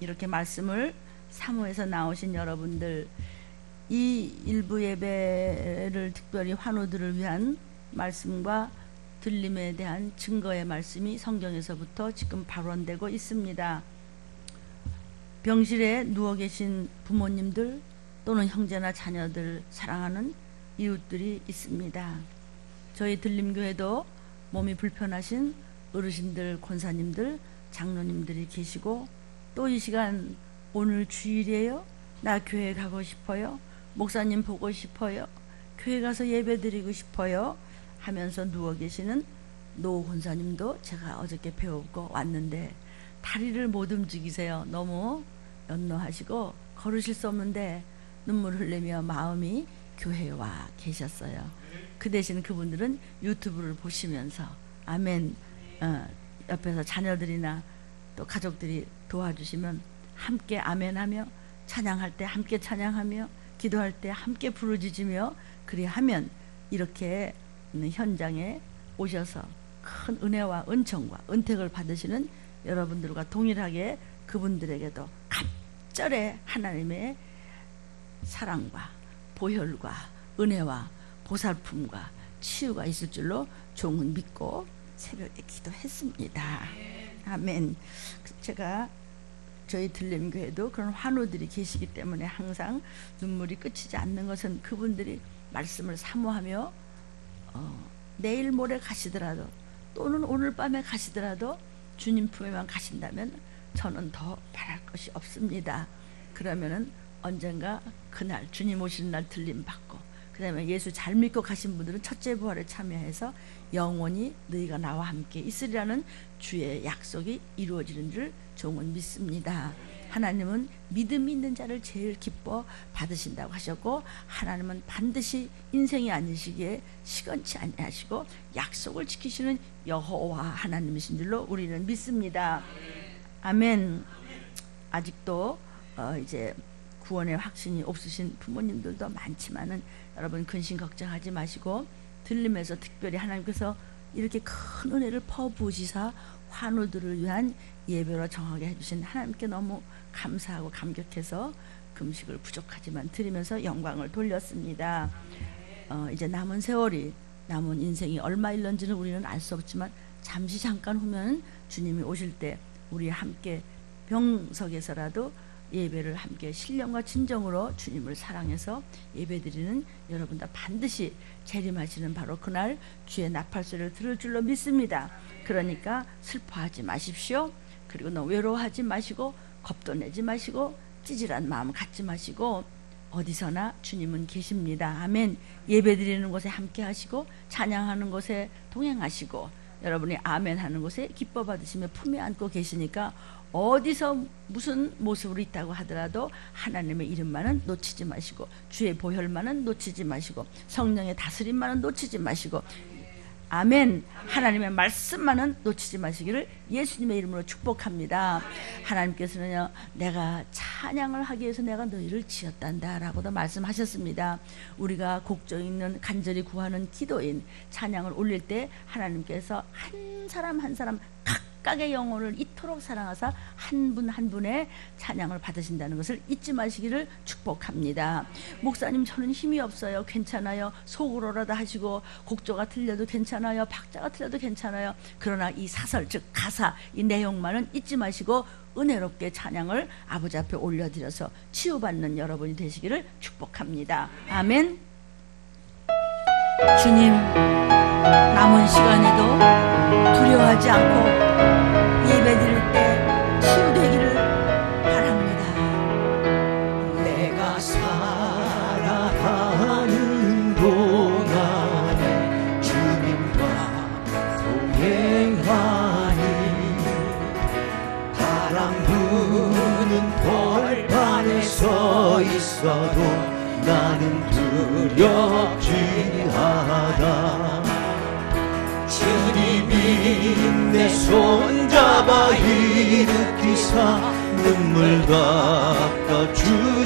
이렇게 말씀을 사모해서 나오신 여러분들, 이 일부 예배를 특별히 환우들을 위한 말씀과 들림에 대한 증거의 말씀이 성경에서부터 지금 발원되고 있습니다. 병실에 누워 계신 부모님들 또는 형제나 자녀들 사랑하는 이웃들이 있습니다. 저희 들림교회도 몸이 불편하신 어르신들, 권사님들, 장로님들이 계시고, 또 이 시간 오늘 주일이에요? 나 교회 가고 싶어요? 목사님 보고 싶어요? 교회 가서 예배 드리고 싶어요? 하면서 누워 계시는 노 권사님도 제가 어저께 배우고 왔는데 다리를 못 움직이세요. 너무 연노하시고 걸으실 수 없는데 눈물을 흘리며 마음이 교회에 와 계셨어요. 그 대신 그분들은 유튜브를 보시면서 아멘, 옆에서 자녀들이나 또 가족들이 도와주시면 함께 아멘하며, 찬양할 때 함께 찬양하며, 기도할 때 함께 부르짖으며 그리하면 이렇게 현장에 오셔서 큰 은혜와 은총과 은택을 받으시는 여러분들과 동일하게 그분들에게도 갑절의 하나님의 사랑과 보혈과 은혜와 보살픔과 치유가 있을 줄로 종은 믿고 새벽에 기도했습니다. 아멘. 제가 저희 들림교회도 그런 환우들이 계시기 때문에 항상 눈물이 그치지 않는 것은 그분들이 말씀을 사모하며 내일 모레 가시더라도 또는 오늘 밤에 가시더라도 주님 품에만 가신다면 저는 더 바랄 것이 없습니다. 그러면은 언젠가 그날 주님 오시는 날 들림 받고, 그 다음에 예수 잘 믿고 가신 분들은 첫째 부활에 참여해서 영원히 너희가 나와 함께 있으리라는 주의 약속이 이루어지는 줄 종은 믿습니다. 하나님은 믿음이 있는 자를 제일 기뻐 받으신다고 하셨고, 하나님은 반드시 인생이 아니시기에 시건치 아니하시고 약속을 지키시는 여호와 하나님이신 줄로 우리는 믿습니다. 아멘. 아직도 이제 구원의 확신이 없으신 부모님들도 많지만은 여러분 근심 걱정하지 마시고, 들림에서 특별히 하나님께서 이렇게 큰 은혜를 퍼부으시사 환우들을 위한 예배로 정하게 해주신 하나님께 너무 감사하고 감격해서 금식을 부족하지만 드리면서 영광을 돌렸습니다. 이제 남은 세월이, 남은 인생이 얼마 일런지는 우리는 알 수 없지만 잠시 잠깐 후면 주님이 오실 때 우리 함께 병석에서라도 예배를 함께 신령과 진정으로 주님을 사랑해서 예배드리는 여러분들 반드시 재림하시는 바로 그날 주의 나팔소리를 들을 줄로 믿습니다. 그러니까 슬퍼하지 마십시오. 그리고 너무 외로워하지 마시고 겁도 내지 마시고 찌질한 마음 갖지 마시고 어디서나 주님은 계십니다. 아멘. 예배드리는 곳에 함께 하시고 찬양하는 곳에 동행하시고 여러분이 아멘 하는 곳에 기뻐 받으시며 품에 안고 계시니까 어디서 무슨 모습으로 있다고 하더라도 하나님의 이름만은 놓치지 마시고, 주의 보혈만은 놓치지 마시고, 성령의 다스림만은 놓치지 마시고, 아멘, 하나님의 말씀만은 놓치지 마시기를 예수님의 이름으로 축복합니다. 하나님께서는요, 내가 찬양을 하기 위해서 내가 너희를 지었단다 라고도 말씀하셨습니다. 우리가 곡조 있는 간절히 구하는 기도인 찬양을 올릴 때 하나님께서 한 사람 한 사람 각각의 영혼을 이토록 사랑하사 한 분 한 분의 찬양을 받으신다는 것을 잊지 마시기를 축복합니다. 목사님 저는 힘이 없어요. 괜찮아요. 속으로라도 하시고 곡조가 틀려도 괜찮아요. 박자가 틀려도 괜찮아요. 그러나 이 사설 즉 가사 이 내용만은 잊지 마시고 은혜롭게 찬양을 아버지 앞에 올려드려서 치유받는 여러분이 되시기를 축복합니다. 아멘. 주님, 남은 시간에도 두려워하지 않고 예배드릴 때 치유되기를 바랍니다. 내가 살아가는 동안에 주님과 동행하니 바람 부는 벌판에 서 있어도 나는 두렵지 않아. 주님이 내 손잡아 일으키사 눈물 닦아주시며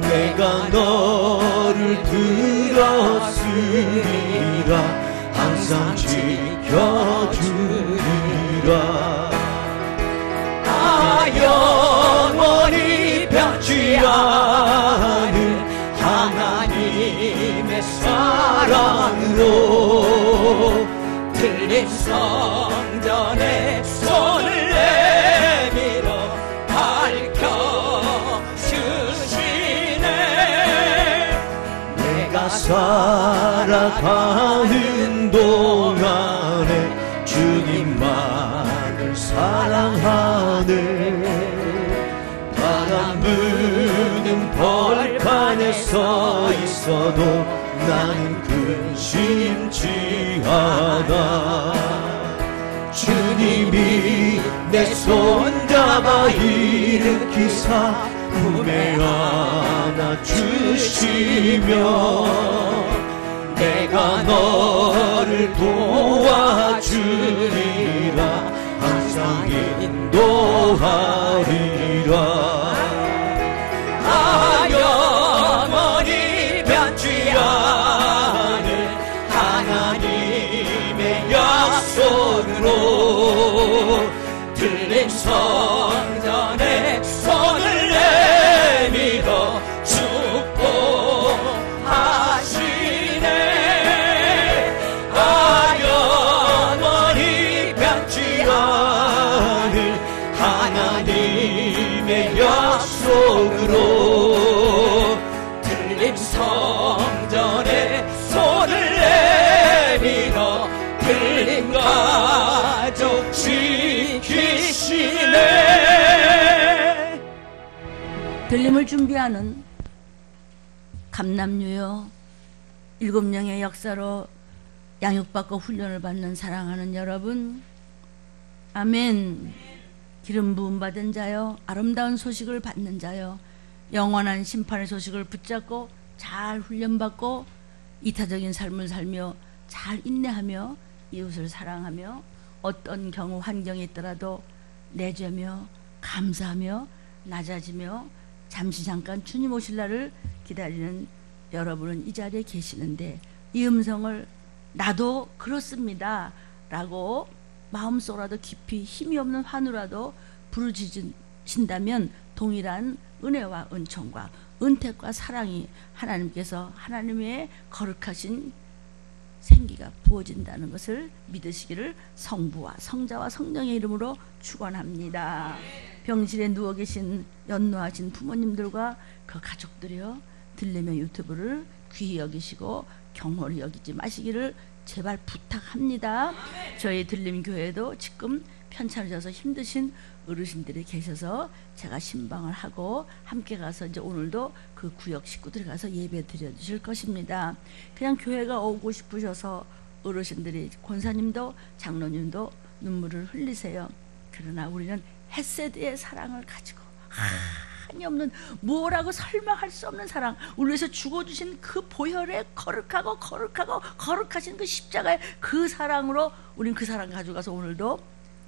내가 너를 들었으리라 항상 지켜주리라. 성전에 손을 내밀어 밝혀주시네. 내가 살아가는 동안에 주님만을 사랑하네. 바람 부는 벌판에 서 있어도 나는 근심치 않아. 주님이 내 손잡아 일으키사 품에 안아주시며 내가 너를 도와주리라. 항상 인도하리라. 영원히 변치 않을 하나님의 약속으로 들린 성전에 손을 내밀어 축복하시네. 영원히 변치 않을 하나님의 약속으로 들린 성전에 손을 내밀어 들린 가족 지키시네. 들림을 준비하는 감남유여, 7명의 역사로 양육받고 훈련을 받는 사랑하는 여러분, 아멘. 기름 부음 받은 자여, 아름다운 소식을 받는 자여, 영원한 심판의 소식을 붙잡고 잘 훈련받고 이타적인 삶을 살며 잘 인내하며 이웃을 사랑하며 어떤 경우 환경이 있더라도 내죄며 감사하며 낮아지며 잠시 잠깐 주님 오실 날을 기다리는 여러분은 이 자리에 계시는데, 이 음성을 나도 그렇습니다 라고 마음속으로라도 깊이 힘이 없는 환우라도 부르짖으신다면 동일한 은혜와 은총과 은택과 사랑이 하나님께서 하나님의 거룩하신 생기가 부어진다는 것을 믿으시기를 성부와 성자와 성령의 이름으로 축원합니다. 병실에 누워 계신 연로하신 부모님들과 그 가족들이여, 들림의 유튜브를 귀히 여기시고 경홀히 여기지 마시기를 제발 부탁합니다. 저희 들림교회도 지금 편찮으셔서 힘드신 어르신들이 계셔서 제가 신방을 하고 함께 가서 이제 오늘도 그 구역 식구들이 가서 예배 드려 주실 것입니다. 그냥 교회가 오고 싶으셔서 어르신들이, 권사님도 장로님도 눈물을 흘리세요. 그러나 우리는 헷세드의 사랑을 가지고 한이 없는, 뭐라고 설명할 수 없는 사랑, 우리 위해서 죽어주신 그 보혈의 거룩하신 그 십자가의 그 사랑으로 우린 그 사랑 가져가서 오늘도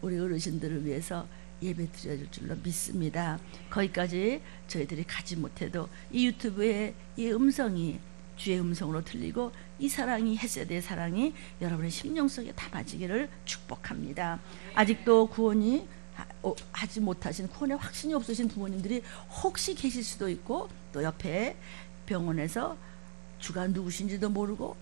우리 어르신들을 위해서 예배 드려줄 줄로 믿습니다. 거기까지 저희들이 가지 못해도 이 유튜브에 이 음성이 주의 음성으로 들리고 이 사랑이, 헷세드의 사랑이 여러분의 심령 속에 담아지기를 축복합니다. 아직도 구원이 하지 못하신, 구원에 확신이 없으신 부모님들이 혹시 계실 수도 있고, 또 옆에 병원에서 주가 누구신지도 모르고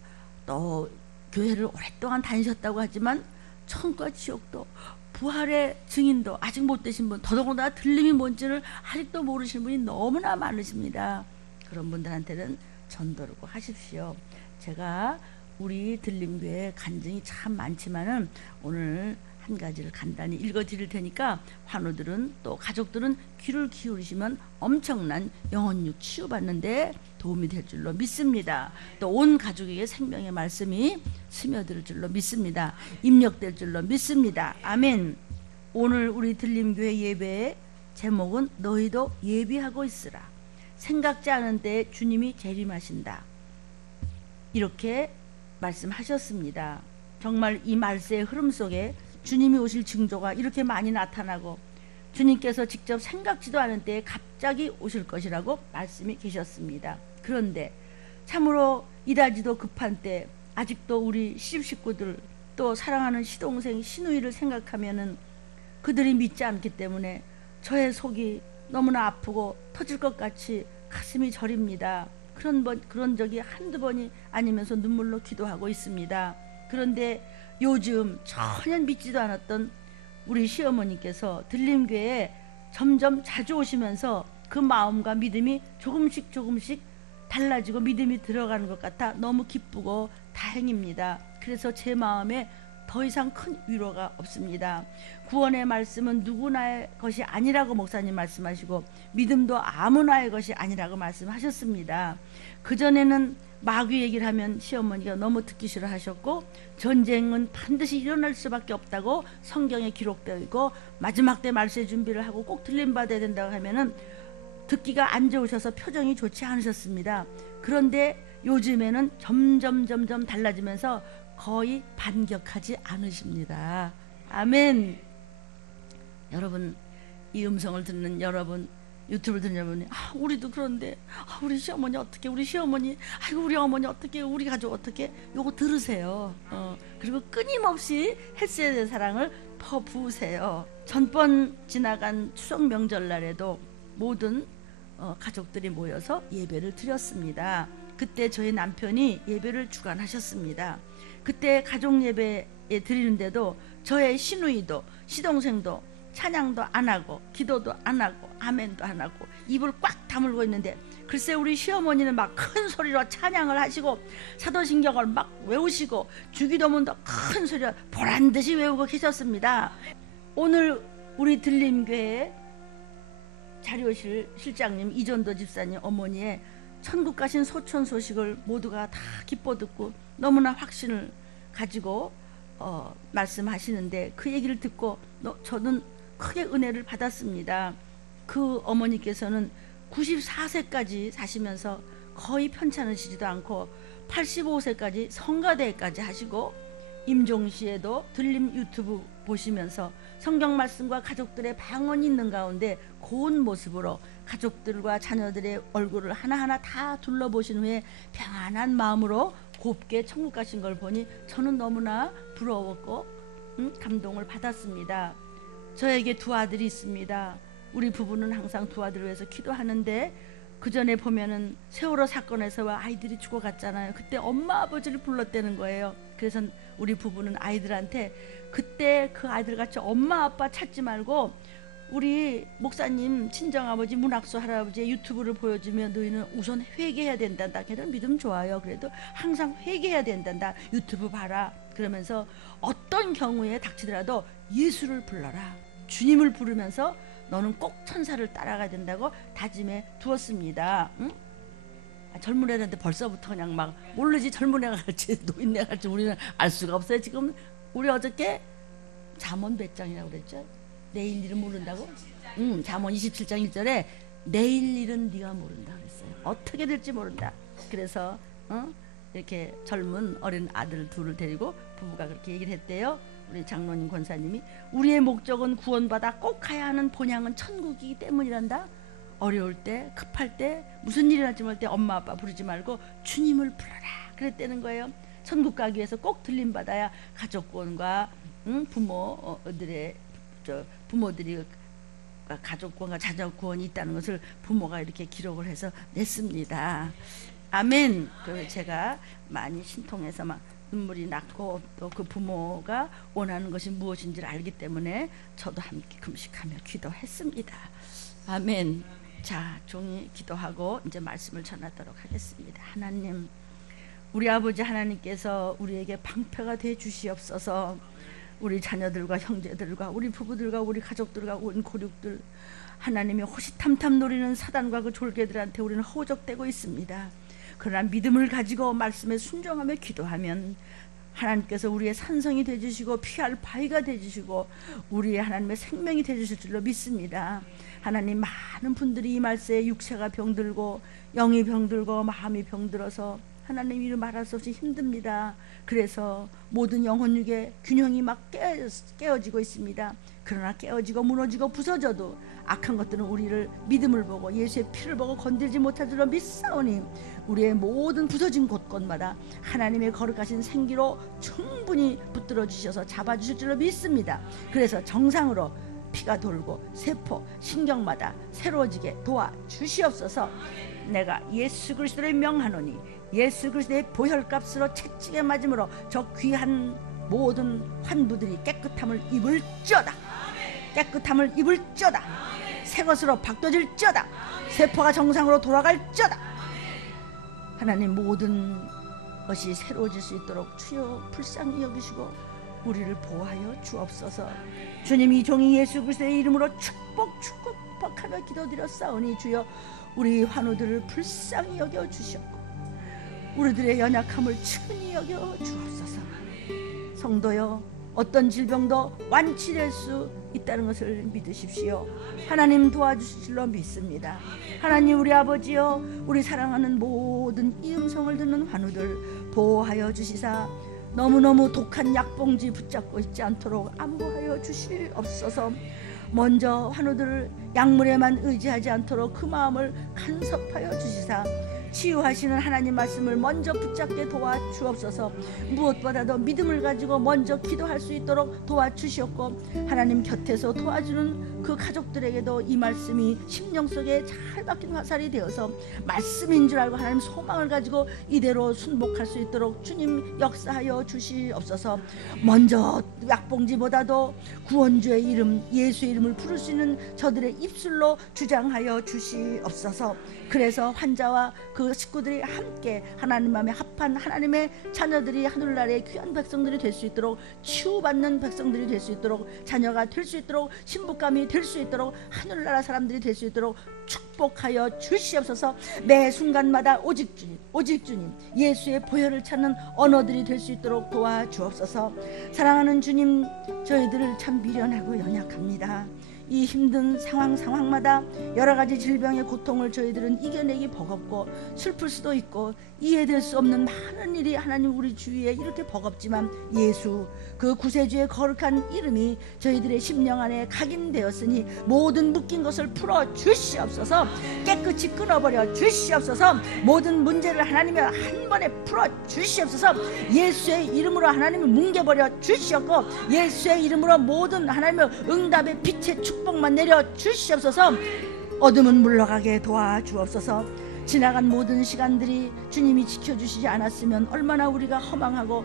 또 교회를 오랫동안 다니셨다고 하지만 천과 지옥도 부활의 증인도 아직 못 되신 분, 더더군다나 들림이 뭔지를 아직도 모르시는 분이 너무나 많으십니다. 그런 분들한테는 전도를 꼭 하십시오. 제가 우리 들림교회 간증이 참 많지만은 오늘 한 가지를 간단히 읽어 드릴 테니까 환우들은 또 가족들은 귀를 기울이시면 엄청난 영혼육 치유받는데 도움이 될 줄로 믿습니다. 또 온 가족에게 생명의 말씀이 스며들 줄로 믿습니다. 입력될 줄로 믿습니다. 아멘. 오늘 우리 들림교회 예배의 제목은 너희도 예비하고 있으라. 생각지 않은 때에 주님이 재림하신다. 이렇게 말씀하셨습니다. 정말 이 말세의 흐름 속에 주님이 오실 징조가 이렇게 많이 나타나고 주님께서 직접 생각지도 않은 때에 갑자기 오실 것이라고 말씀이 계셨습니다. 그런데 참으로 일하지도 급한 때 아직도 우리 시집 식구들, 또 사랑하는 시동생 시누이를 생각하면은 그들이 믿지 않기 때문에 저의 속이 너무나 아프고 터질 것 같이 가슴이 저립니다. 그런 적이 한두 번이 아니면서 눈물로 기도하고 있습니다. 그런데 요즘 전혀 믿지도 않았던 우리 시어머니께서 들림교회에 점점 자주 오시면서 그 마음과 믿음이 조금씩 달라지고 믿음이 들어가는 것 같아 너무 기쁘고 다행입니다. 그래서 제 마음에 더 이상 큰 위로가 없습니다. 구원의 말씀은 누구나의 것이 아니라고 목사님 말씀하시고 믿음도 아무나의 것이 아니라고 말씀하셨습니다. 그전에는 마귀 얘기를 하면 시어머니가 너무 듣기 싫어하셨고 전쟁은 반드시 일어날 수밖에 없다고 성경에 기록되어 있고 마지막 때 말세 준비를 하고 꼭 들림받아야 된다고 하면은 듣기가 안 좋으셔서 표정이 좋지 않으셨습니다. 그런데 요즘에는 점점 달라지면서 거의 반격하지 않으십니다. 아멘. 여러분, 이 음성을 듣는 여러분, 유튜브를 듣는 여러분이 우리도 그런데 우리 시어머니 어떻게, 우리 시어머니, 아이고 우리 어머니 어떻게, 우리 가족 어떻게, 요거 들으세요. 그리고 끊임없이 헬스에 대한 사랑을 퍼부으세요. 전번 지나간 추석 명절날에도 모든 가족들이 모여서 예배를 드렸습니다. 그때 저희 남편이 예배를 주관하셨습니다. 그때 가족 예배에 드리는데도 저의 시누이도 시동생도 찬양도 안 하고 기도도 안 하고 아멘도 안 하고 입을 꽉 다물고 있는데 글쎄 우리 시어머니는 막 큰 소리로 찬양을 하시고 사도신경을 막 외우시고 주기도문도 큰 소리로 보란듯이 외우고 계셨습니다. 오늘 우리 들림교회 자료실 실장님 이전도 집사님 어머니의 천국 가신 소천 소식을 모두가 다 기뻐 듣고 너무나 확신을 가지고 말씀하시는데 그 얘기를 듣고 저는 크게 은혜를 받았습니다. 그 어머니께서는 94세까지 사시면서 거의 편찮으시지도 않고 85세까지 성가대까지 하시고 임종시에도 들림 유튜브 보시면서 성경 말씀과 가족들의 방언이 있는 가운데 고운 모습으로 가족들과 자녀들의 얼굴을 하나하나 다 둘러보신 후에 평안한 마음으로 곱게 천국 가신 걸 보니 저는 너무나 부러웠고 감동을 받았습니다. 저에게 두 아들이 있습니다. 우리 부부는 항상 두 아들을 위해서 기도하는데 그 전에 보면은 세월호 사건에서 아이들이 죽어갔잖아요. 그때 엄마 아버지를 불렀다는 거예요. 그래서 우리 부부는 아이들한테 그때 그 아이들같이 엄마 아빠 찾지 말고 우리 목사님 친정아버지 문학수 할아버지의 유튜브를 보여주면 너희는 우선 회개해야 된단다. 걔들은 믿음 좋아요. 그래도 항상 회개해야 된단다. 유튜브 봐라. 그러면서 어떤 경우에 닥치더라도 예수를 불러라. 주님을 부르면서 너는 꼭 천사를 따라가야 된다고 다짐해 두었습니다. 응? 젊은 애들한테 벌써부터 그냥 막 모르지 젊은 애가 갈지 노인네가 갈지 우리는 알 수가 없어요. 지금 우리 어저께 잠언 몇 장이라고 그랬죠? 내일 일은 모른다고? 잠언 27장 1절에 내일 일은 네가 모른다 그랬어요. 어떻게 될지 모른다. 그래서 이렇게 젊은 어린 아들 둘을 데리고 부부가 그렇게 얘기를 했대요. 우리 장로님 권사님이 우리의 목적은 구원받아 꼭 가야 하는 본향은 천국이기 때문이란다. 어려울 때 급할 때 무슨 일이 날지 모를 때 엄마 아빠 부르지 말고 주님을 불러라 그랬다는 거예요. 천국 가기 위해서 꼭 들림받아야 가족권과 부모들의 부모들이 가족권과 자녀권이 있다는 것을 부모가 이렇게 기록을 해서 냈습니다. 아멘. 그 제가 많이 신통해서 막 눈물이 났고 또 그 부모가 원하는 것이 무엇인지를 알기 때문에 저도 함께 금식하며 기도했습니다. 아멘. 자, 종이 기도하고 이제 말씀을 전하도록 하겠습니다. 하나님, 우리 아버지 하나님께서 우리에게 방패가 돼 주시옵소서. 우리 자녀들과 형제들과 우리 부부들과 우리 가족들과 온 고륙들 하나님이 호시탐탐 노리는 사단과 그 졸개들한테 우리는 허우적대고 있습니다. 그러나 믿음을 가지고 말씀에 순종하며 기도하면 하나님께서 우리의 산성이 되주시고 피할 바위가 되주시고 우리의 하나님의 생명이 되주실 줄로 믿습니다. 하나님, 많은 분들이 이 말세에 육체가 병들고 영이 병들고 마음이 병들어서 하나님 이름 말할 수 없이 힘듭니다. 그래서 모든 영혼육의 균형이 막 깨어지고 있습니다. 그러나 깨어지고 무너지고 부서져도 악한 것들은 우리를 믿음을 보고 예수의 피를 보고 건들지 못할 줄로 믿사오니 우리의 모든 부서진 곳곳마다 하나님의 거룩하신 생기로 충분히 붙들어 주셔서 잡아주실 줄로 믿습니다. 그래서 정상으로 피가 돌고 세포, 신경마다 새로워지게 도와주시옵소서. 내가 예수 그리스도를 명하노니 예수 그리스도의 보혈값으로 채찍에 맞음으로 저 귀한 모든 환부들이 깨끗함을 입을지어다. 깨끗함을 입을지어다. 새 것으로 바뀌어질지어다. 세포가 정상으로 돌아갈지어다. 하나님, 모든 것이 새로워질 수 있도록 주여 불쌍히 여기시고 우리를 보호하여 주옵소서. 주님, 이 종이 예수 그리스도의 이름으로 축복하며 기도드렸사오니 주여 우리 환우들을 불쌍히 여겨 주시옵고 우리들의 연약함을 친히 여겨 주옵소서. 성도여, 어떤 질병도 완치될 수 있다는 것을 믿으십시오. 하나님 도와주실 줄로 믿습니다. 하나님, 우리 아버지여, 우리 사랑하는 모든 이 음성을 듣는 환우들 보호하여 주시사 너무너무 독한 약봉지 붙잡고 있지 않도록 안보하여 주시옵소서. 먼저 환우들을 약물에만 의지하지 않도록 그 마음을 간섭하여 주시사 치유하시는 하나님 말씀을 먼저 붙잡게 도와주옵소서. 무엇보다도 믿음을 가지고 먼저 기도할 수 있도록 도와주시옵고 하나님 곁에서 도와주는 그 가족들에게도 이 말씀이 심령 속에 잘 박힌 화살이 되어서 말씀인 줄 알고 하나님 소망을 가지고 이대로 순복할 수 있도록 주님 역사하여 주시옵소서. 먼저 약봉지보다도 구원주의 이름, 예수의 이름을 부를 수 있는 저들의 입술로 주장하여 주시옵소서. 그래서 환자와 그 식구들이 함께 하나님 마음에 합한 하나님의 자녀들이 하늘나라의 귀한 백성들이 될 수 있도록 치유받는 백성들이 될 수 있도록 자녀가 될 수 있도록 신부감이 될 수 있도록 하늘나라 사람들이 될 수 있도록 축복하여 주시옵소서. 매 순간마다 오직 주님 예수의 보혈을 찾는 언어들이 될 수 있도록 도와주옵소서. 사랑하는 주님, 저희들을 참 미련하고 연약합니다. 이 힘든 상황마다 여러 가지 질병의 고통을 저희들은 이겨내기 버겁고 슬플 수도 있고 이해될 수 없는 많은 일이 하나님 우리 주위에 이렇게 버겁지만 예수 그 구세주의 거룩한 이름이 저희들의 심령 안에 각인되었으니 모든 묶인 것을 풀어 주시옵소서. 깨끗이 끊어버려 주시옵소서. 모든 문제를 하나님이 한 번에 풀어 주시옵소서. 예수의 이름으로 하나님을 뭉개버려 주시옵고 예수의 이름으로 모든 하나님의 응답의 빛의 축복만 내려 주시옵소서. 어둠은 물러가게 도와주옵소서. 지나간 모든 시간들이 주님이 지켜주시지 않았으면 얼마나 우리가 허망하고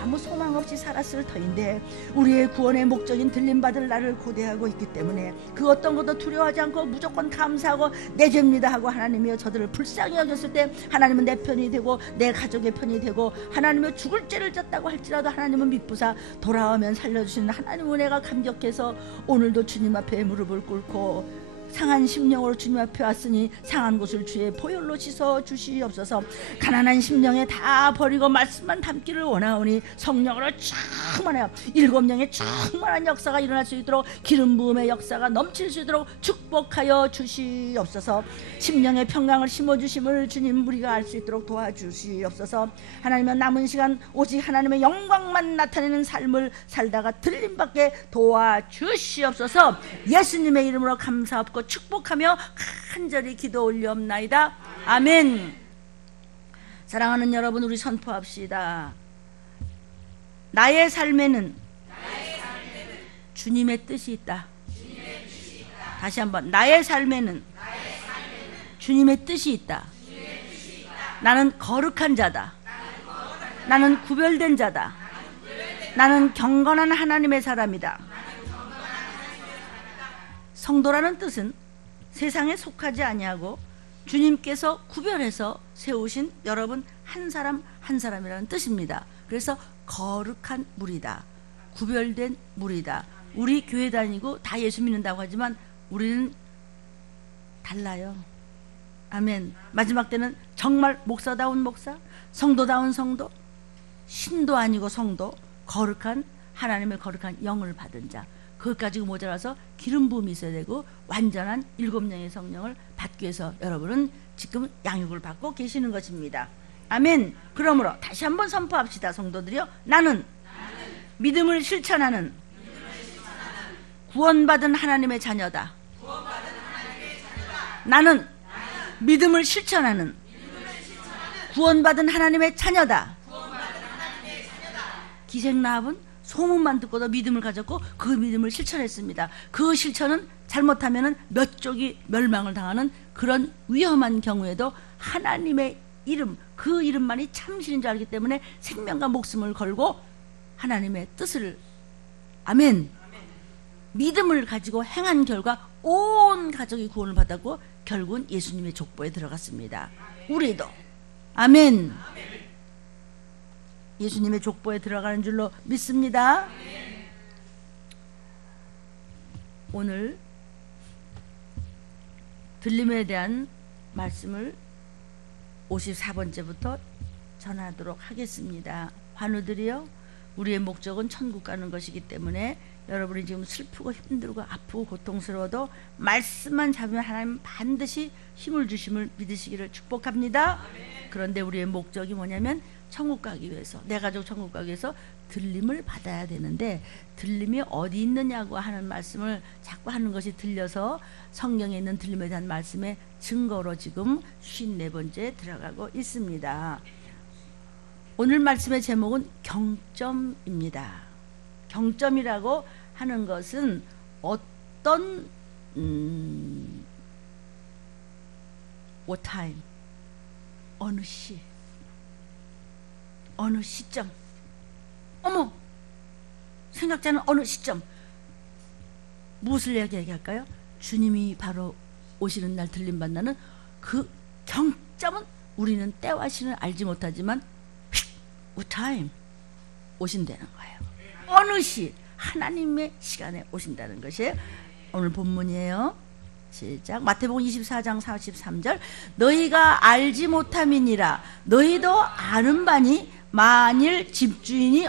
아무 소망 없이 살았을 터인데 우리의 구원의 목적인 들림받을 날을 고대하고 있기 때문에 그 어떤 것도 두려워하지 않고 무조건 감사하고 내 죄입니다 하고 하나님이여 저들을 불쌍히 여겼을 때 하나님은 내 편이 되고 내 가족의 편이 되고 하나님의 죽을 죄를 졌다고 할지라도 하나님은 미쁘사 돌아오면 살려주시는 하나님 은혜가 감격해서 오늘도 주님 앞에 무릎을 꿇고 상한 심령으로 주님 앞에 왔으니 상한 곳을 주의 보혈로 씻어 주시옵소서. 가난한 심령에 다 버리고 말씀만 담기를 원하오니 성령으로 충만하여 7영의 충만한 역사가 일어날 수 있도록 기름 부음의 역사가 넘칠 수 있도록 축복하여 주시옵소서. 심령의 평강을 심어주심을 주님 우리가 알 수 있도록 도와주시옵소서. 하나님의 남은 시간 오직 하나님의 영광만 나타내는 삶을 살다가 들림받게 도와주시옵소서. 예수님의 이름으로 감사하고 축복하며 간절히 기도 올리옵나이다. 아멘. 사랑하는 여러분, 우리 선포합시다. 나의 삶에는 주님의 뜻이 있다. 다시 한번, 나의 삶에는 주님의 뜻이 있다. 나는 거룩한 자다. 나는 구별된 자다. 나는 경건한 하나님의 사람이다. 성도라는 뜻은 세상에 속하지 아니하고 주님께서 구별해서 세우신 여러분 한 사람 한 사람이라는 뜻입니다. 그래서 거룩한 무리다. 구별된 무리다. 우리 교회 다니고 다 예수 믿는다고 하지만 우리는 달라요. 아멘. 마지막 때는 정말 목사다운 목사, 성도다운 성도, 신도 아니고 성도, 거룩한 하나님의 거룩한 영을 받은 자, 그것 가지고 모자라서 기름 부음이 있어야 되고 완전한 7영의 성령을 받기 위해서 여러분은 지금 양육을 받고 계시는 것입니다. 아멘. 그러므로 다시 한번 선포합시다. 성도들이요, 나는 믿음을 실천하는 구원받은 하나님의 자녀다. 나는 믿음을 실천하는 구원받은 하나님의 자녀다. 기생라합은 소문만 듣고도 믿음을 가졌고 그 믿음을 실천했습니다. 그 실천은 잘못하면 몇 족이 멸망을 당하는 그런 위험한 경우에도 하나님의 이름, 그 이름만이 참신인 줄 알기 때문에 생명과 목숨을 걸고 하나님의 뜻을, 아멘, 믿음을 가지고 행한 결과 온 가족이 구원을 받았고 결국은 예수님의 족보에 들어갔습니다. 우리도 아멘. 예수님의 족보에 들어가는 줄로 믿습니다. 오늘 들림에 대한 말씀을 54번째부터 전하도록 하겠습니다. 환우들이요, 우리의 목적은 천국 가는 것이기 때문에 여러분이 지금 슬프고 힘들고 아프고 고통스러워도 말씀만 잡으면 하나님 반드시 힘을 주심을 믿으시기를 축복합니다. 그런데 우리의 목적이 뭐냐면 천국 가기 위해서, 내 가족 천국 가기 위해서 들림을 받아야 되는데, 들림이 어디 있느냐고 하는 말씀을 자꾸 하는 것이 들려서 성경에 있는 들림에 대한 말씀의 증거로 지금 54번째에 들어가고 있습니다. 오늘 말씀의 제목은 경점입니다. 경점이라고 하는 것은 어떤 what time, 어느 시, 어느 시점, 어머, 생각자는 어느 시점, 무엇을 얘기할까요? 주님이 바로 오시는 날 들림 만나는 그 경점은 우리는 때와 시는 알지 못하지만 what time, 오신다는 거예요. 어느 시, 하나님의 시간에 오신다는 것이에요. 오늘 본문이에요. 시작. 마태복음 24장 43절. 너희가 알지 못함이니라. 너희도 아는 바니 만일 집주인이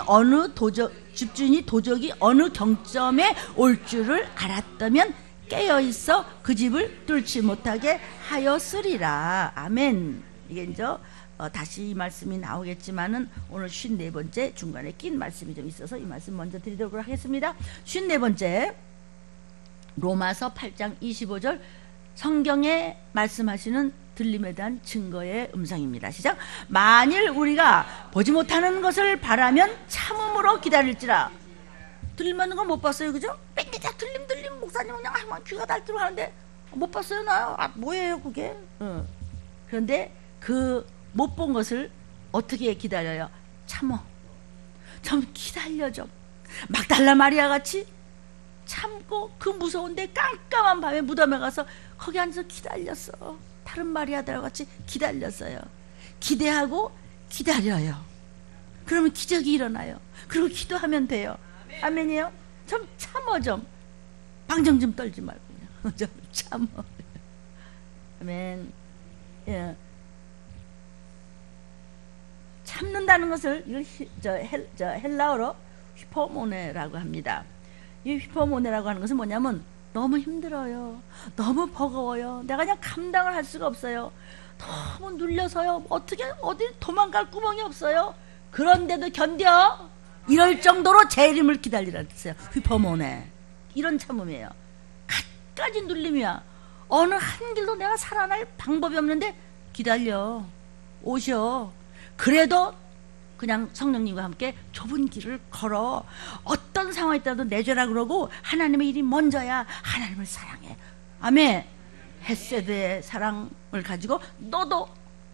도적이 어느 경점에 올 줄을 알았다면 깨어있어 그 집을 뚫지 못하게 하였으리라. 아멘. 이게 이제 다시 이 말씀이 나오겠지만은 오늘 54번째 중간에 낀 말씀이 좀 있어서 이 말씀 먼저 드리도록 하겠습니다. 54번째 로마서 8장 25절 성경에 말씀하시는 들림에 대한 증거의 음성입니다. 시작. 만일 우리가 보지 못하는 것을 바라면 참음으로 기다릴지라. 들림 받는 건 못 봤어요, 그죠? 뺑기자 들림 목사님 그냥 귀가 닳도록 하는데 못 봤어요, 나. 뭐예요 그게? 그런데 그 못 본 것을 어떻게 기다려요? 참어. 좀 기다려줘. 막달라 마리아 같이 참고 그 무서운데 깜깜한 밤에 무덤에 가서 거기 앉아서 기다렸어. 다른 마리아들과 같이 기다렸어요. 기대하고 기다려요. 그러면 기적이 일어나요. 그리고 기도하면 돼요. 아멘이에요? 좀 참어. 좀 방정 좀 떨지 말고 그냥 좀 참어. 아멘. 예. 참는다는 것을 헬라어로 휘포모네라고 합니다. 이 휘포모네라고 하는 것은 뭐냐면 너무 힘들어요. 너무 버거워요. 내가 그냥 감당을 할 수가 없어요. 너무 눌려서요. 어떻게 어디 도망갈 구멍이 없어요. 그런데도 견뎌. 이럴 정도로 재림을 기다리라는 뜻이에요. 휘포모네. 이런 참음이에요. 갖가지 눌림이야. 어느 한 길도 내가 살아날 방법이 없는데 기다려. 오셔. 그래도 그냥 성령님과 함께 좁은 길을 걸어. 어떤 상황이 있다도 내줘라 그러고 하나님의 일이 먼저야. 하나님을 사랑해. 아멘. 헤세드의 사랑을 가지고 너도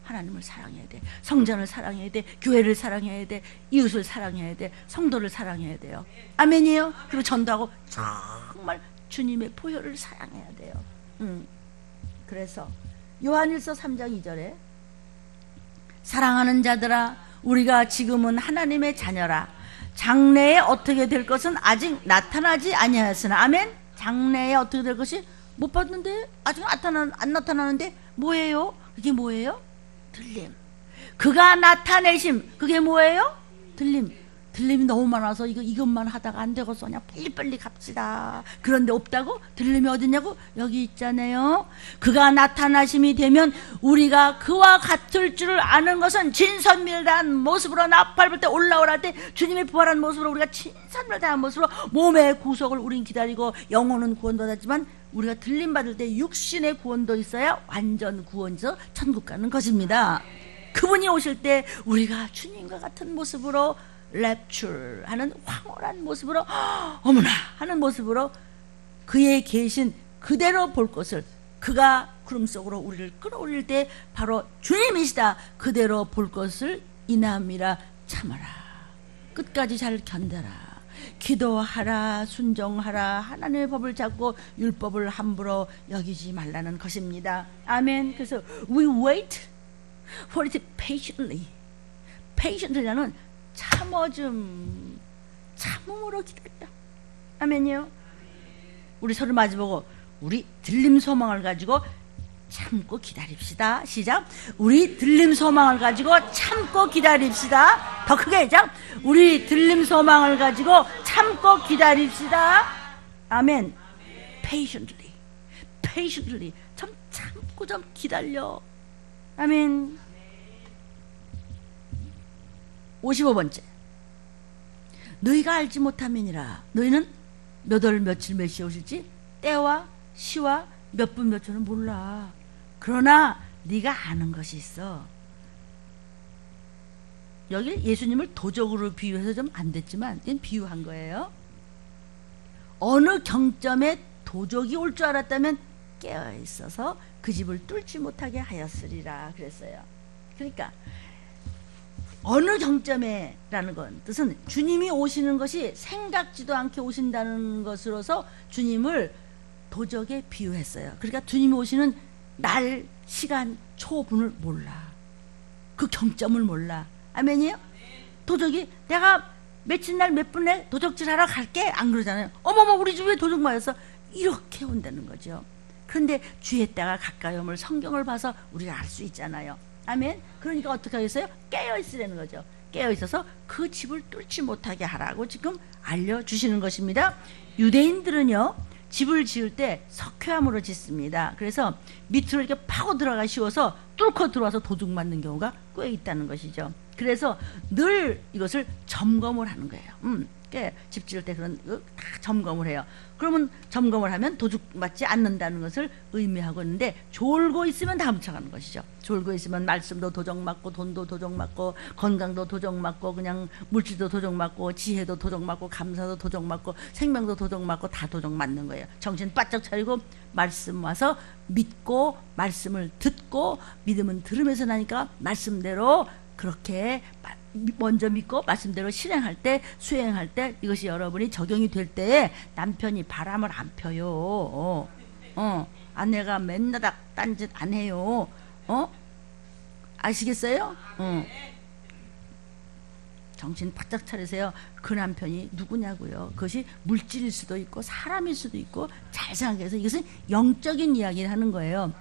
하나님을 사랑해야 돼. 성전을 사랑해야 돼. 교회를 사랑해야 돼. 이웃을 사랑해야 돼. 성도를 사랑해야 돼요. 아멘이에요. 그리고 전도하고 정말 주님의 보혈을 사랑해야 돼요. 그래서 요한일서 3장 2절에 사랑하는 자들아 우리가 지금은 하나님의 자녀라. 장래에 어떻게 될 것은 아직 나타나지 아니하였으나. 아멘. 장래에 어떻게 될 것이 못 봤는데 아직 안 나타나는데 뭐예요? 그게 뭐예요? 들림. 그가 나타내심. 그게 뭐예요? 들림. 들림이 너무 많아서 이것만 하다가 안 되겠어. 그냥 빨리빨리 갑시다. 그런데 없다고? 들림이 어디냐고? 여기 있잖아요. 그가 나타나심이 되면 우리가 그와 같을 줄을 아는 것은 진선밀다한 모습으로 나팔불 때 올라오라 때 주님의 부활한 모습으로 우리가 진선밀다한 모습으로 몸의 구속을 우린 기다리고 영혼은 구원도 받았지만 우리가 들림 받을 때 육신의 구원도 있어야 완전 구원에서 천국 가는 것입니다. 그분이 오실 때 우리가 주님과 같은 모습으로 랩출 하는 황홀한 모습으로 어머나 하는 모습으로 그의 계신 그대로 볼 것을, 그가 구름 속으로 우리를 끌어올릴 때 바로 주님이시다 그대로 볼 것을 인함이라 참아라. 끝까지 잘 견뎌라. 기도하라, 순종하라, 하나님의 법을 잡고 율법을 함부로 여기지 말라는 것입니다. 아멘. 그래서 we wait for it patiently. patiently는 참음으로 기다려. 아멘이요. 우리 서로 마주보고 우리 들림 소망을 가지고 참고 기다립시다. 시작. 우리 들림 소망을 가지고 참고 기다립시다. 더 크게 자. 우리 들림 소망을 가지고 참고 기다립시다. 아멘. patiently. patiently. 좀 참고 좀 기다려. 아멘. 55번째. 너희가 알지 못함이니라. 너희는 몇 월 며칠 몇 시에 오실지 때와 시와 몇 분 몇 초는 몰라. 그러나 네가 아는 것이 있어. 여기 예수님을 도적으로 비유해서 좀 안 됐지만 이건 비유한 거예요. 어느 경점에 도적이 올 줄 알았다면 깨어 있어서 그 집을 뚫지 못하게 하였으리라 그랬어요. 그러니까 어느 경점에라는 건 뜻은 주님이 오시는 것이 생각지도 않게 오신다는 것으로서 주님을 도적에 비유했어요. 그러니까 주님이 오시는 날, 시간, 초분을 몰라. 그 경점을 몰라. 아멘이요? 도적이 내가 며칠 날 몇 분에 도적질하러 갈게 안 그러잖아요. 어머머 우리 집에 도적 맞았어. 이렇게 온다는 거죠. 그런데 주의 때가 가까이 오면 성경을 봐서 우리가 알 수 있잖아요. 아멘. 그러니까 어떻게 하겠어요? 깨어 있으라는 거죠. 깨어 있어서 그 집을 뚫지 못하게 하라고 지금 알려주시는 것입니다. 유대인들은요 집을 지을 때 석회암으로 짓습니다. 그래서 밑으로 이렇게 파고 들어가 쉬워서 뚫고 들어와서 도둑 맞는 경우가 꽤 있다는 것이죠. 그래서 늘 이것을 점검을 하는 거예요. 집 지을 때 그런 다 점검을 해요. 그러면 점검을 하면 도둑 맞지 않는다는 것을 의미하고 있는데 졸고 있으면 다 훔쳐가는 것이죠. 졸고 있으면 말씀도 도적 맞고 돈도 도적 맞고 건강도 도적 맞고 그냥 물질도 도적 맞고 지혜도 도적 맞고 감사도 도적 맞고 생명도 도적 맞고 다 도적 맞는 거예요. 정신 바짝 차리고 말씀 와서 믿고 말씀을 듣고 믿음은 들으면서 나니까 말씀대로 그렇게 먼저 믿고 말씀대로 실행할 때 수행할 때 이것이 여러분이 적용이 될 때에 남편이 바람을 안 펴요. 아내가 맨날 딴짓 안 해요. 아시겠어요? 정신 바짝 차리세요. 그 남편이 누구냐고요. 그것이 물질일 수도 있고 사람일 수도 있고 잘 생각해서 이것은 영적인 이야기를 하는 거예요.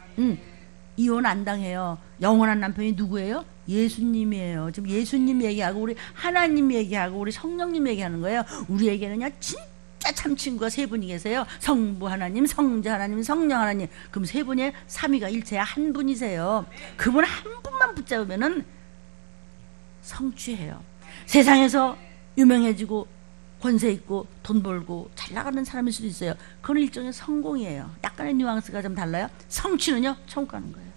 이혼 안 당해요. 영원한 남편이 누구예요? 예수님이에요. 지금 예수님 얘기하고 우리 하나님 얘기하고 우리 성령님 얘기하는 거예요. 우리에게는요 진짜 참 친구가 세 분이 계세요. 성부 하나님, 성자 하나님, 성령 하나님. 그럼 세 분의 삼위가 일체야 한 분이세요. 그분 한 분만 붙잡으면은 성취해요. 세상에서 유명해지고 권세 있고 돈 벌고 잘 나가는 사람일 수도 있어요. 그건 일종의 성공이에요. 약간의 뉘앙스가 좀 달라요. 성취는요 천국 가는 거예요.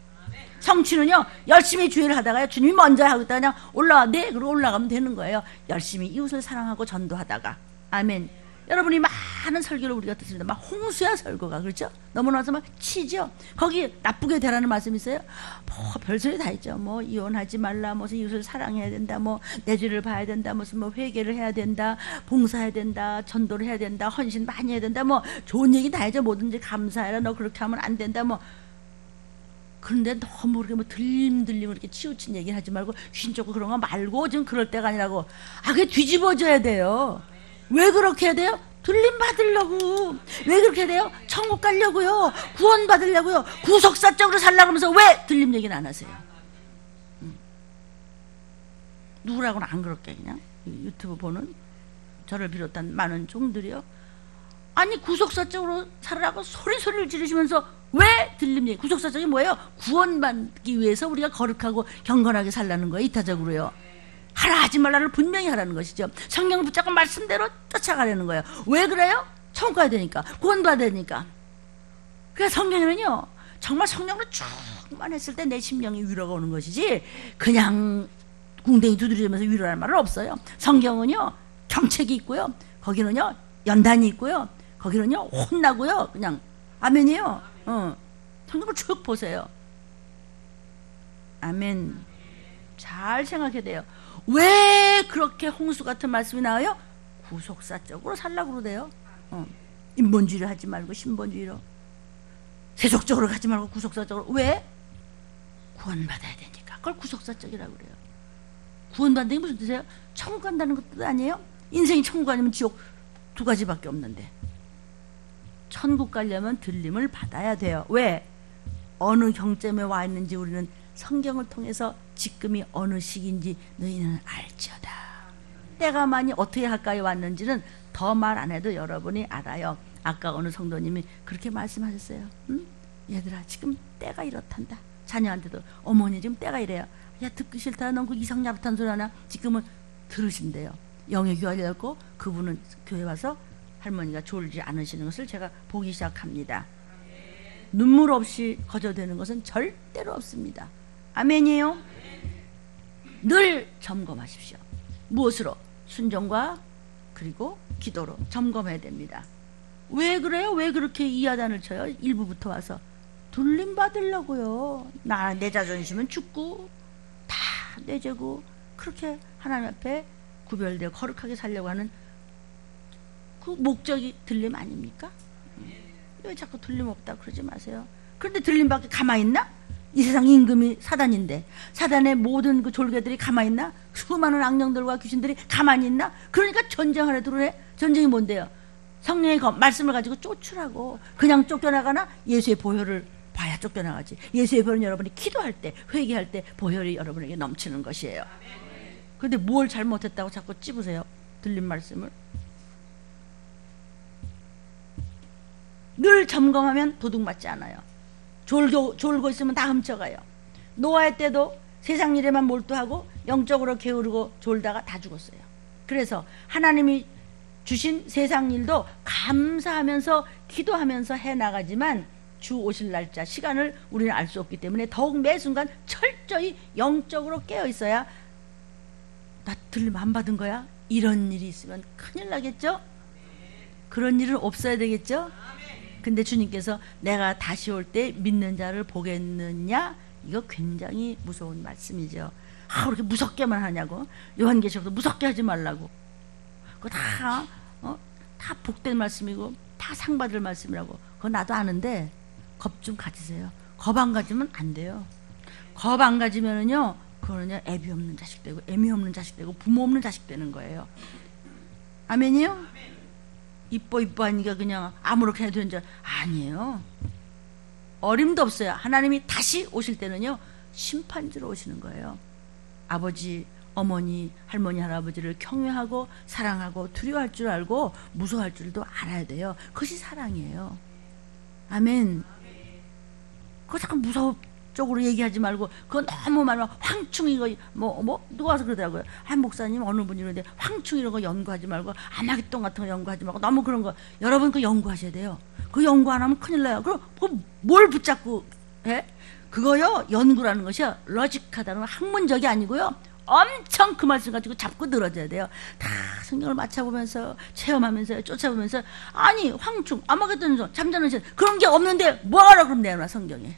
성취는요 열심히 주의를 하다가요 주님이 먼저 하고 있다가 그냥 올라와 네 그러고 올라가면 되는 거예요. 열심히 이웃을 사랑하고 전도하다가. 아멘. 여러분이 많은 설교를 우리가 듣습니다. 막 홍수야 설교가 그렇죠? 넘어나서 막 치죠. 거기 나쁘게 되라는 말씀 있어요? 뭐 별소리 다 있죠. 뭐 이혼하지 말라, 무슨 이웃을 사랑해야 된다, 뭐 내 죄를 봐야 된다, 무슨 뭐 회개를 해야 된다, 봉사해야 된다, 전도를 해야 된다, 헌신 많이 해야 된다, 뭐 좋은 얘기 다 해죠. 뭐든지 감사해라, 너 그렇게 하면 안 된다, 뭐. 그런데 너무 그렇게 뭐 들림 이렇게 치우친 얘기 하지 말고 쉰 쫓고 그런 거 말고 지금 그럴 때가 아니라고. 그게 뒤집어져야 돼요. 왜 그렇게 해야 돼요? 들림 받으려고. 왜 그렇게 해야 돼요? 천국 가려고요. 구원 받으려고요. 구속사적으로 살라고 하면서 왜 들림 얘기는 안 하세요? 누구라고는 안 그렇게 그냥 유튜브 보는 저를 비롯한 많은 종들이요. 아니 구속사적으로 살으라고 소리를 지르시면서 왜 들림 얘기? 구속사적이 뭐예요? 구원받기 위해서 우리가 거룩하고 경건하게 살라는 거예요. 이타적으로요. 하라 하지 말라를 분명히 하라는 것이죠. 성경을 붙잡고 말씀대로 쫓아가려는 거예요. 왜 그래요? 천국 가야 되니까, 구원받아야 되니까. 그래서 성경에는요 정말 성령으로 쭉만 했을 때 내 심령이 위로가 오는 것이지 그냥 궁뎅이 두드리면서 위로라는 말은 없어요. 성경은요 경책이 있고요, 거기는요 연단이 있고요, 거기는요 혼나고요. 그냥 아멘이에요. 성경을 쭉 보세요. 아멘. 잘 생각해야 돼요. 왜 그렇게 홍수 같은 말씀이 나와요? 구속사적으로 살라고 그러대요. 인본주의로 하지 말고 신본주의로, 세속적으로 가지 말고 구속사적으로. 왜? 구원받아야 되니까. 그걸 구속사적이라고 그래요. 구원받는 게 무슨 뜻이에요? 천국 간다는 것도 아니에요? 인생이 천국 아니면 지옥 두 가지밖에 없는데, 천국 가려면 들림을 받아야 돼요. 왜? 어느 경점에 와 있는지 우리는 성경을 통해서 지금이 어느 시기인지 너희는 알지어다. 때가 많이 어떻게 가까이 왔는지는 더 말 안 해도 여러분이 알아요. 아까 어느 성도님이 그렇게 말씀하셨어요. 응? 얘들아, 지금 때가 이렇단다. 자녀한테도 어머니 지금 때가 이래요. 야, 듣기 싫다. 넌 그 이상야부탄 소리 하나. 지금은 들으신대요. 영의 교회를 열고 그분은 교회 와서 할머니가 졸지 않으시는 것을 제가 보기 시작합니다. 눈물 없이 거저되는 것은 절대로 없습니다. 아멘이에요. 늘 점검하십시오. 무엇으로? 순종과 그리고 기도로 점검해야 됩니다. 왜 그래요? 왜 그렇게 이야단을 쳐요? 일부부터 와서 돌림 받으려고요. 내 자존심은 죽고 다 내재고 그렇게 하나님 앞에 구별되어 거룩하게 살려고 하는 그 목적이 들림 아닙니까? 왜 자꾸 들림 없다 그러지 마세요. 그런데 들림 밖에 가만히 있나? 이 세상 임금이 사단인데 사단의 모든 그 졸개들이 가만히 있나? 수많은 악령들과 귀신들이 가만히 있나? 그러니까 전쟁하려 들어오네. 전쟁이 뭔데요? 성령의 말씀을 가지고 쫓으라고. 그냥 쫓겨나가나? 예수의 보혈을 봐야 쫓겨나가지. 예수의 보혈은 여러분이 기도할 때, 회개할 때 보혈이 여러분에게 넘치는 것이에요. 그런데 뭘 잘못했다고 자꾸 찝으세요? 들린 말씀을. 늘 점검하면 도둑맞지 않아요. 졸고 있으면 다 훔쳐가요. 노아의 때도 세상 일에만 몰두하고 영적으로 게으르고 졸다가 다 죽었어요. 그래서 하나님이 주신 세상 일도 감사하면서 기도하면서 해나가지만 주 오실 날짜 시간을 우리는 알 수 없기 때문에 더욱 매 순간 철저히 영적으로 깨어 있어야, 나 들림 안 받은 거야? 이런 일이 있으면 큰일 나겠죠? 그런 일은 없어야 되겠죠? 근데 주님께서 내가 다시 올 때 믿는 자를 보겠느냐? 이거 굉장히 무서운 말씀이죠. 그렇게 무섭게만 하냐고. 요한계시록도 무섭게 하지 말라고. 그거 다 복된 말씀이고 다 상받을 말씀이라고. 그거 나도 아는데 겁 좀 가지세요. 겁 안 가지면 안 돼요. 겁 안 가지면은요, 그거는요 애비 없는 자식 되고 애미 없는 자식 되고 부모 없는 자식 되는 거예요. 아멘이요? 이뻐하니까 그냥 아무렇게나 되는 줄 아니에요. 어림도 없어요. 하나님이 다시 오실 때는요 심판주로 오시는 거예요. 아버지, 어머니, 할머니, 할아버지를 경외하고 사랑하고 두려워할 줄 알고 무서워할 줄도 알아야 돼요. 그것이 사랑이에요. 아멘. 그거 자꾸 무서워 쪽으로 얘기하지 말고, 그거 너무 말하면 황충 이거 누가 와서 그러더라고요. 목사님 어느 분이 그러는데 황충 이런 거 연구하지 말고 아마겟돈 같은 거 연구하지 말고 너무 그런 거. 여러분 그거 연구하셔야 돼요. 그 연구 안 하면 큰일 나요. 그럼 뭘 붙잡고 해? 그거요, 연구라는 것이요 러직하다는 건 학문적이 아니고요 엄청 그 말씀 가지고 잡고 늘어져야 돼요. 다 성경을 맞춰보면서 체험하면서 쫓아보면서, 아니 황충, 아마겟돈, 잠자는 신 그런 게 없는데 뭐하라 그러면 내놔 성경에.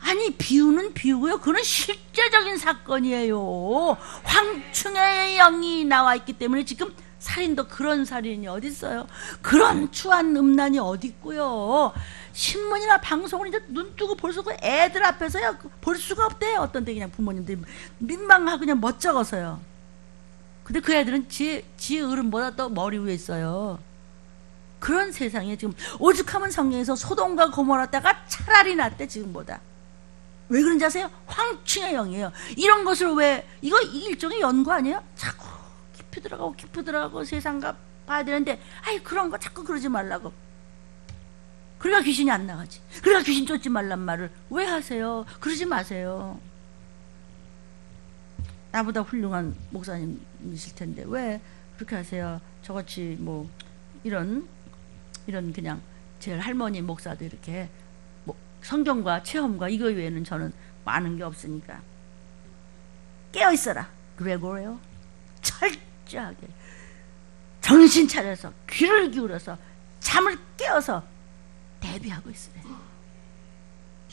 아니 비유는 비유고요, 그건 실제적인 사건이에요. 황충의 영이 나와 있기 때문에 지금 살인도 그런 살인이 어디 있어요? 그런 추한 음란이 어디 있고요. 신문이나 방송을 이제 눈 뜨고 볼 수가, 애들 앞에서요 볼 수가 없대요. 어떤 때 그냥 부모님들이 민망하고 그냥 멋쩍어서요. 근데 그 애들은 지 어른보다 더 머리 위에 있어요. 그런 세상에 지금 오죽하면 성경에서 소돔과 고모라 때가 차라리 낫대 지금보다. 왜 그런지 아세요? 황충의 영이에요. 이런 것을 왜, 이거 일종의 연구 아니에요? 자꾸 깊이 들어가고 세상과 봐야 되는데, 아이 그런 거 자꾸 그러지 말라고. 그러니까 귀신이 안 나가지. 그러니까 귀신 쫓지 말란 말을 왜 하세요? 그러지 마세요. 나보다 훌륭한 목사님이실 텐데 왜 그렇게 하세요? 저같이 이런 그냥 제 할머니 목사도 이렇게 성경과 체험과 이거 외에는 저는 아는 게 없으니까. 깨어있어라. 왜 그래요? 철저하게 정신 차려서 귀를 기울여서 잠을 깨어서 대비하고 있어요.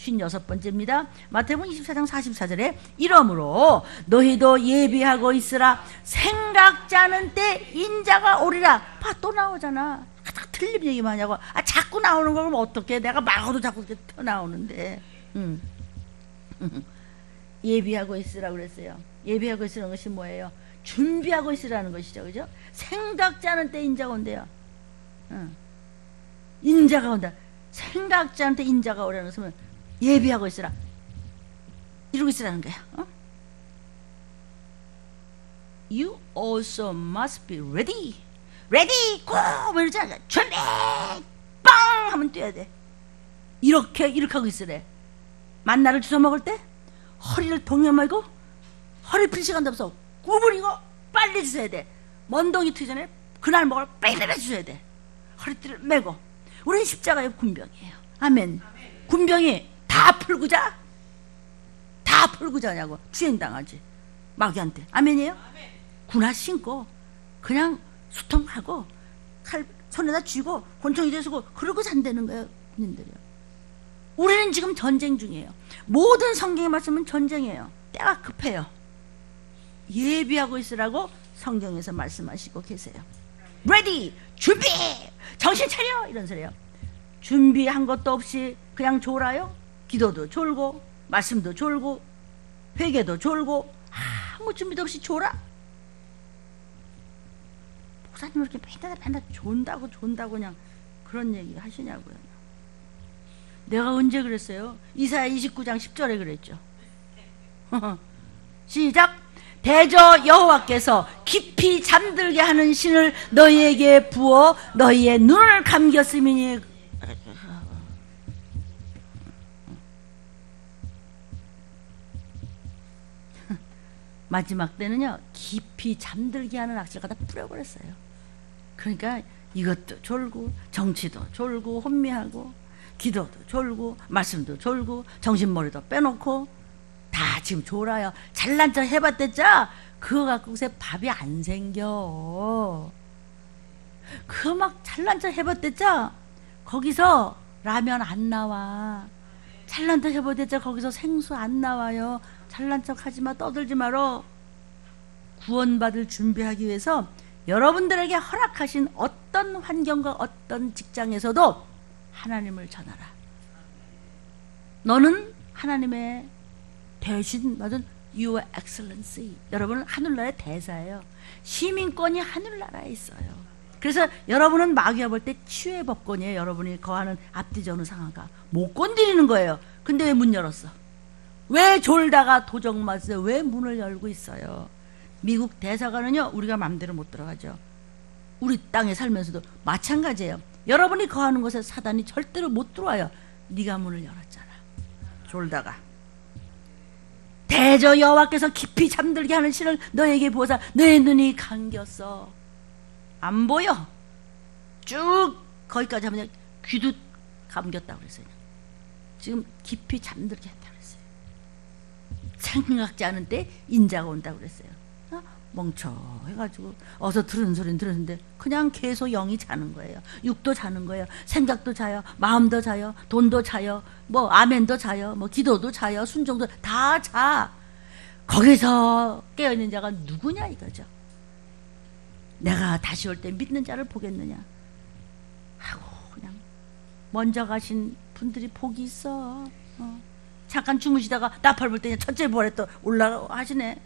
56번째입니다. 마태복음 24장 44절에 이러므로 너희도 예비하고 있으라. 생각지 않은 때 인자가 오리라. 봐, 또 나오잖아. 틀린 얘기만 하냐고. 자꾸 나오는 거 그럼 어떡해. 내가 말고도 자꾸 이렇게 터 나오는데. 예비하고 있으라 그랬어요. 예비하고 있으라는 것이 뭐예요? 준비하고 있으라는 것이죠. 그죠? 생각지 않은 때 인자가 온대요. 인자가 온다. 생각지 않은 때 인자가 오라는 것은 예비하고 있으라. 이러고 있으라는 거야. You also must be ready. ready, go! 뭐 이러지 않아. 준비! 빵! 하면 뛰어야 돼. 이렇게 하고 있으래. 만나를 주워 먹을 때 허리를 동여 말고 허리 필 시간도 없어. 구부리고 빨리 주셔야 돼. 먼동이 트기 전에 그날 먹을 빨리 주셔야 돼. 허리띠를 메고. 우리는 십자가의 군병이에요. 아멘. 군병이 다 풀고 자? 다 풀고 자냐고. 주행당하지. 마귀한테. 아멘이에요? 군화 신고 그냥 수통하고 칼 손에다 쥐고 권총이 대수고 그러고 잔다는 거예요. 군인들이요. 우리는 지금 전쟁 중이에요. 모든 성경의 말씀은 전쟁이에요. 때가 급해요. 예비하고 있으라고 성경에서 말씀하시고 계세요. ready, 준비, 정신 차려 이런 소리예요. 준비한 것도 없이 그냥 졸아요. 기도도 졸고 말씀도 졸고 회개도 졸고 아무 준비도 없이 졸아. 목사님 이렇게 맨날 존다고 그냥 그런 얘기 하시냐고요. 내가 언제 그랬어요? 이사야 29장 10절에 그랬죠. 시작. 대저 여호와께서 깊이 잠들게 하는 신을 너희에게 부어 너희의 눈을 감겼음이니. 마지막 때는요 깊이 잠들게 하는 악취를 갖다 뿌려버렸어요. 그러니까 이것도 졸고 정치도 졸고 혼미하고 기도도 졸고 말씀도 졸고 정신머리도 빼놓고 다 지금 졸아요. 잘난 척 해봤댔자 그거 갖고 요새 밥이 안 생겨. 그거 막 잘난 척 해봤댔자 거기서 라면 안 나와. 잘난 척 해봤댔자 거기서 생수 안 나와요. 잘난 척 하지마. 떠들지 말어. 구원받을 준비하기 위해서 여러분들에게 허락하신 어떤 환경과 어떤 직장에서도 하나님을 전하라. 너는 하나님의 대신 받은 Your Excellency. 여러분은 하늘나라의 대사예요. 시민권이 하늘나라에 있어요. 그래서 여러분은 마귀가 볼 때 치유의 법권이에요. 여러분이 거하는 앞뒤전후 상황과 못 건드리는 거예요. 근데 왜 문 열었어? 왜 졸다가 도적 맞으세요? 왜 문을 열고 있어요? 미국 대사관은요 우리가 마음대로 못 들어가죠. 우리 땅에 살면서도 마찬가지예요. 여러분이 거하는 곳에 사단이 절대로 못 들어와요. 네가 문을 열었잖아. 졸다가. 대저 여호와께서 깊이 잠들게 하는 신을 너에게 부어서 너의 눈이 감겼어. 안 보여. 쭉 거기까지 하면 귀도 감겼다고 그랬어요. 지금 깊이 잠들게 했다고 그랬어요. 생각지 않은 때 인자가 온다고 그랬어요. 멍청해가지고 어서 들은 소리는 들었는데 그냥 계속 영이 자는 거예요. 육도 자는 거예요. 생각도 자요. 마음도 자요. 돈도 자요. 뭐 아멘도 자요. 뭐 기도도 자요. 순종도 다 자. 거기서 깨어있는 자가 누구냐 이거죠. 내가 다시 올 때 믿는 자를 보겠느냐 하고 그냥 먼저 가신 분들이 복이 있어. 잠깐 주무시다가 나팔 불 때 첫째 부활에 또 올라가 하시네.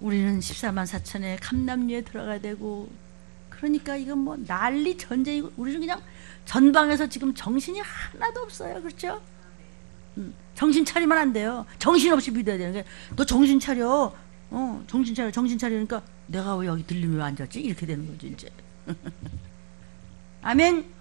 우리는 14만 4천의 감남류에 들어가야 되고 그러니까 이건 뭐 난리 전쟁이고 우리는 그냥 전방에서 지금 정신이 하나도 없어요. 그렇죠? 정신 차리면 안 돼요. 정신없이 믿어야 되는 게 너 정신 차려. 정신 차리니까 내가 왜 여기 들림이 왜 앉았지? 이렇게 되는 거지 이제. 아멘.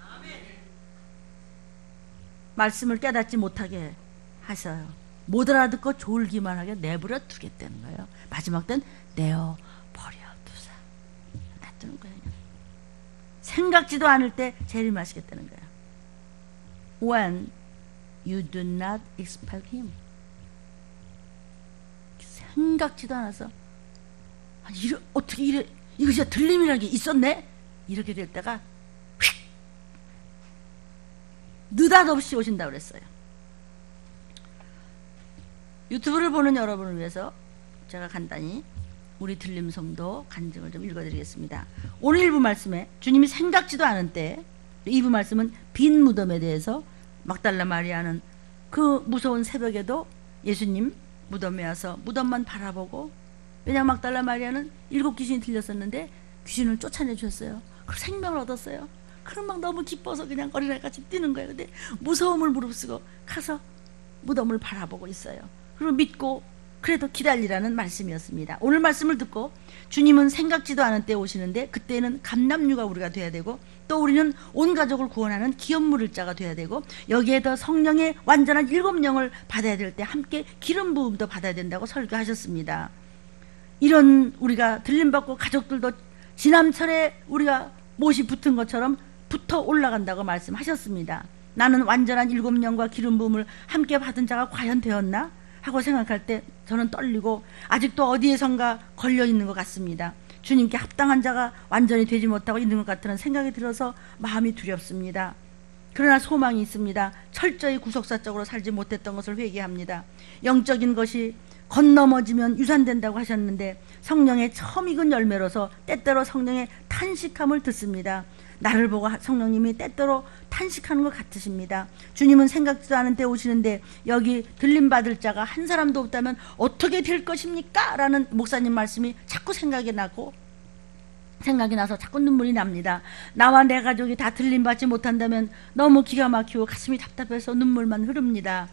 말씀을 깨닫지 못하게 하셔요. 못 알아듣고 졸기만 하게 내버려 두겠다는 거예요. 마지막 때는 내어 버려두사. 놔두는 거예요. 생각지도 않을 때 재림하시겠다는 거예요. When you do not expect him. 생각지도 않아서 어떻게 이래 이거 진짜 들림이라는 게 있었네? 이렇게 될 때가 휙 느닷없이 오신다고 그랬어요. 유튜브를 보는 여러분을 위해서 제가 간단히 우리 들림성도 간증을 좀 읽어드리겠습니다. 오늘 일부 말씀에 주님이 생각지도 않은 때, 2부 말씀은 빈 무덤에 대해서 막달라 마리아는 그 무서운 새벽에도 예수님 무덤에 와서 무덤만 바라보고, 왜냐하면 막달라 마리아는 7 귀신이 들렸었는데 귀신을 쫓아내 주셨어요. 그 생명을 얻었어요. 그럼 막 너무 기뻐서 그냥 어린아이같이 뛰는 거예요. 근데 무서움을 무릅쓰고 가서 무덤을 바라보고 있어요. 그리고 믿고 그래도 기다리라는 말씀이었습니다. 오늘 말씀을 듣고 주님은 생각지도 않은 때 오시는데 그때는 감람류가 우리가 돼야 되고, 또 우리는 온 가족을 구원하는 기업 물을 자가 돼야 되고, 여기에 더 성령의 완전한 7영을 받아야 될 때 함께 기름 부음도 받아야 된다고 설교하셨습니다. 이런 우리가 들림받고 가족들도 지남철에 우리가 못이 붙은 것처럼 붙어 올라간다고 말씀하셨습니다. 나는 완전한 7영과 기름 부음을 함께 받은 자가 과연 되었나 하고 생각할 때 저는 떨리고 아직도 어디에선가 걸려있는 것 같습니다. 주님께 합당한 자가 완전히 되지 못하고 있는 것 같다는 생각이 들어서 마음이 두렵습니다. 그러나 소망이 있습니다. 철저히 구속사적으로 살지 못했던 것을 회개합니다. 영적인 것이 건넘어지면 유산된다고 하셨는데 성령의 처음 익은 열매로서 때때로 성령의 탄식함을 듣습니다. 나를 보고 성령님이 때때로 탄식하는 것 같으십니다. 주님은 생각지도 않은 때 오시는데 여기 들림받을 자가 한 사람도 없다면 어떻게 될 것입니까? 라는 목사님 말씀이 자꾸 생각이 나서 자꾸 눈물이 납니다. 나와 내 가족이 다 들림받지 못한다면 너무 기가 막히고 가슴이 답답해서 눈물만 흐릅니다.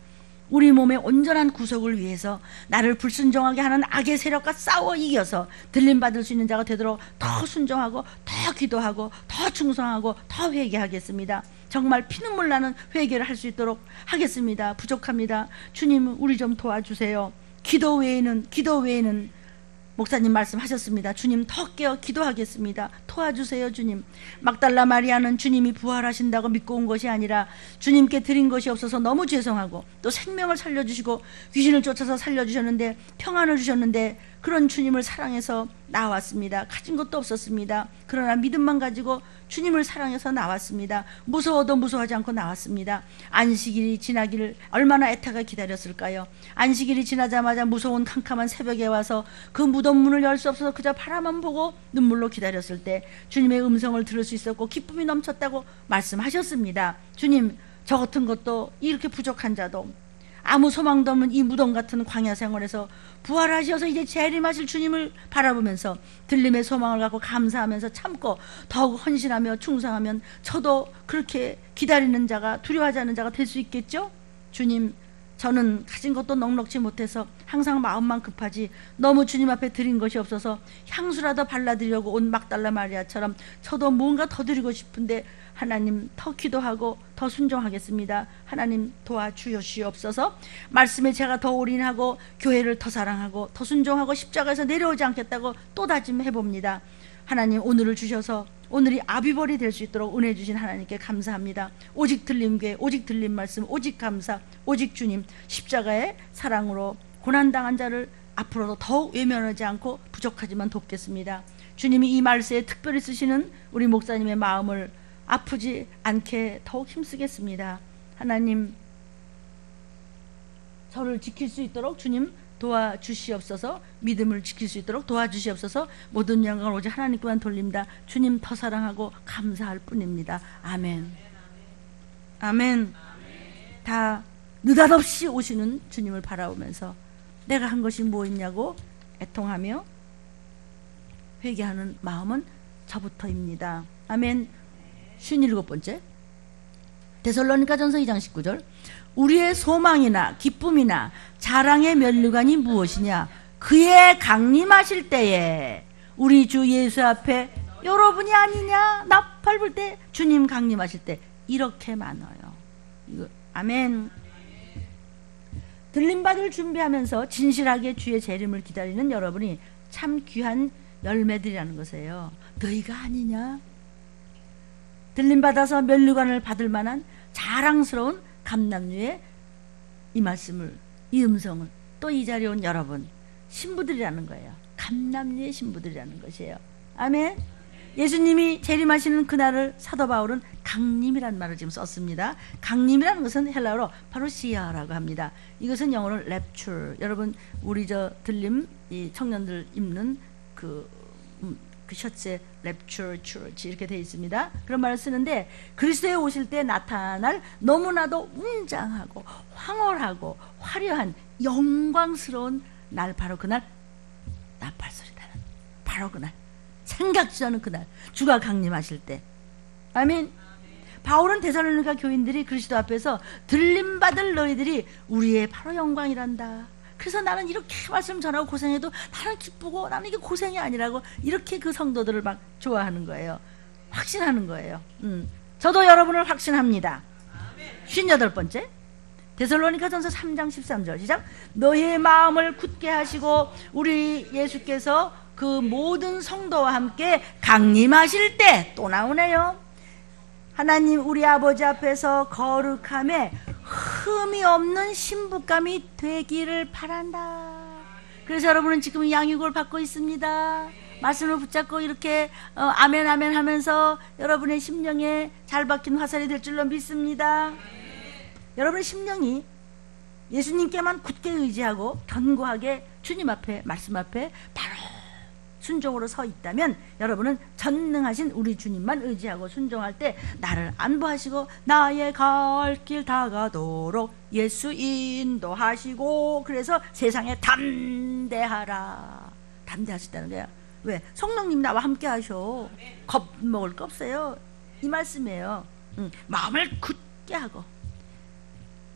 우리 몸의 온전한 구속을 위해서 나를 불순종하게 하는 악의 세력과 싸워 이겨서 들림받을 수 있는 자가 되도록 더 순종하고 더 기도하고 더 충성하고 더 회개하겠습니다. 정말 피눈물 나는 회개를 할 수 있도록 하겠습니다. 부족합니다. 주님, 우리 좀 도와주세요. 기도 외에는 목사님 말씀하셨습니다. 주님, 더 깨어 기도하겠습니다. 도와주세요. 주님. 막달라 마리아는 주님이 부활하신다고 믿고 온 것이 아니라 주님께 드린 것이 없어서 너무 죄송하고, 또 생명을 살려주시고 귀신을 쫓아서 살려주셨는데, 평안을 주셨는데 그런 주님을 사랑해서 나왔습니다. 가진 것도 없었습니다. 그러나 믿음만 가지고 주님을 사랑해서 나왔습니다. 무서워도 무서워하지 않고 나왔습니다. 안식일이 지나기를 얼마나 애타게 기다렸을까요? 안식일이 지나자마자 무서운 캄캄한 새벽에 와서 그 무덤 문을 열 수 없어서 그저 바라만 보고 눈물로 기다렸을 때 주님의 음성을 들을 수 있었고 기쁨이 넘쳤다고 말씀하셨습니다. 주님, 저 같은 것도 이렇게 부족한 자도 아무 소망도 없는 이 무덤 같은 광야 생활에서 부활하셔서 이제 재림하실 주님을 바라보면서 들림의 소망을 갖고 감사하면서 참고 더욱 헌신하며 충성하면 저도 그렇게 기다리는 자가, 두려워하지 않는 자가 될 수 있겠죠? 주님, 저는 가진 것도 넉넉지 못해서 항상 마음만 급하지 너무 주님 앞에 드린 것이 없어서 향수라도 발라드리려고 온 막달라 마리아처럼 저도 뭔가 더 드리고 싶은데 하나님, 더 기도하고 더 순종하겠습니다. 하나님, 도와주시옵소서. 말씀에 제가 더 올인하고 교회를 더 사랑하고 더 순종하고 십자가에서 내려오지 않겠다고 또 다짐해봅니다. 하나님, 오늘을 주셔서 오늘이 아비벌이 될 수 있도록 은혜 주신 하나님께 감사합니다. 오직 들림교회, 오직 들림 말씀, 오직 감사, 오직 주님 십자가의 사랑으로 고난당한 자를 앞으로도 더욱 외면하지 않고 부족하지만 돕겠습니다. 주님이 이 말세에 특별히 쓰시는 우리 목사님의 마음을 아프지 않게 더욱 힘쓰겠습니다. 하나님, 저를 지킬 수 있도록 주님 도와주시옵소서. 믿음을 지킬 수 있도록 도와주시옵소서. 모든 영광을 오직 하나님께만 돌립니다. 주님 더 사랑하고 감사할 뿐입니다. 아멘. 아멘. 다 느닷없이 오시는 주님을 바라보면서 내가 한 것이 뭐 있냐고 애통하며 회개하는 마음은 저부터입니다. 아멘. 57번째 데살로니가전서 2장 19절 우리의 소망이나 기쁨이나 자랑의 면류관이 무엇이냐? 그의 강림하실 때에 우리 주 예수 앞에 여러분이 아니냐? 나팔 불 때 주님 강림하실 때 이렇게 많아요. 이거, 아멘. 들림받을 준비하면서 진실하게 주의 재림을 기다리는 여러분이 참 귀한 열매들이라는 것이에요. 너희가 아니냐? 들림받아서 면류관을 받을 만한 자랑스러운 감람류의 이 말씀을, 이 음성을 또 이 자리에 온 여러분 신부들이라는 거예요. 감람류의 신부들이라는 것이에요. 아멘. 예수님이 재림하시는 그날을 사도 바울은 강림이라는 말을 지금 썼습니다. 강림이라는 것은 헬라어로 파루시아라고 합니다. 이것은 영어로 랩출. 여러분 우리 저 들림 이 청년들 입는 그 셔츠에 랩출 추치 이렇게 되어 있습니다. 그런 말을 쓰는데 그리스도에 오실 때 나타날 너무나도 웅장하고 황홀하고 화려한 영광스러운 날, 바로 그날 나팔소리 나는 바로 그날, 생각지도 않은 그날 주가 강림하실 때. 아멘. 바울은 데살로니가 교인들이 그리스도 앞에서 들림받을 너희들이 우리의 바로 영광이란다. 그래서 나는 이렇게 말씀 전하고 고생해도 나는 기쁘고 나는 이게 고생이 아니라고 이렇게 그 성도들을 막 좋아하는 거예요. 확신하는 거예요. 저도 여러분을 확신합니다. 58번째 데살로니가전서 3장 13절 시작. 너희의 마음을 굳게 하시고 우리 예수께서 그 모든 성도와 함께 강림하실 때, 또 나오네요. 하나님 우리 아버지 앞에서 거룩함에 흠이 없는 신부감이 되기를 바란다. 그래서 여러분은 지금 양육을 받고 있습니다. 말씀을 붙잡고 이렇게 아멘 아멘 하면서 여러분의 심령에 잘 박힌 화살이 될 줄로 믿습니다. 여러분의 심령이 예수님께만 굳게 의지하고 견고하게 주님 앞에, 말씀 앞에 바로 순종으로 서 있다면 여러분은 전능하신 우리 주님만 의지하고 순종할 때 나를 안보하시고 나의 갈 길 다가도록 예수 인도하시고, 그래서 세상에 담대하라. 담대하시다는 거야. 왜? 성령님 나와 함께 하셔. 겁먹을 거 없어요. 이 말씀이에요. 마음을 굳게 하고,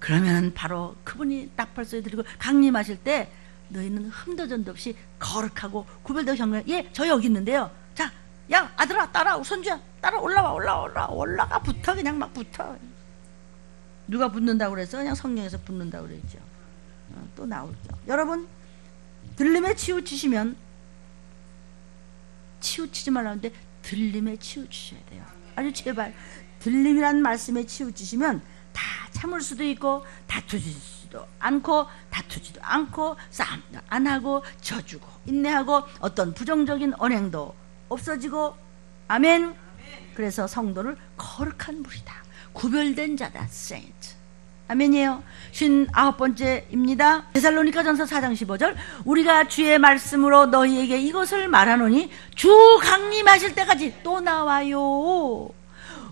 그러면 바로 그분이 나팔소리 들리고 강림하실 때 너희는 흠도 전도 없이 거룩하고 구별되고 경건해. 예, 저 여기 있는데요. 자, 야 아들아 따라, 손주야 따라, 올라가 붙어. 그냥 막 붙어. 누가 붙는다고 그랬어? 그냥 성령에서 붙는다고 그랬죠. 또 나오죠. 여러분 들림에 치우치시면, 치우치지 말라는데 들림에 치우치셔야 돼요. 아주 제발 들림이라는 말씀에 치우치시면 다 참을 수도 있고 다투지도 않고 싸움도 안 하고 져주고 인내하고 어떤 부정적인 언행도 없어지고. 아멘. 그래서 성도를 거룩한 무리다, 구별된 자다, saint. 아멘이에요. 59번째입니다. 데살로니가전서 4장 15절 우리가 주의 말씀으로 너희에게 이것을 말하노니 주 강림하실 때까지, 또 나와요.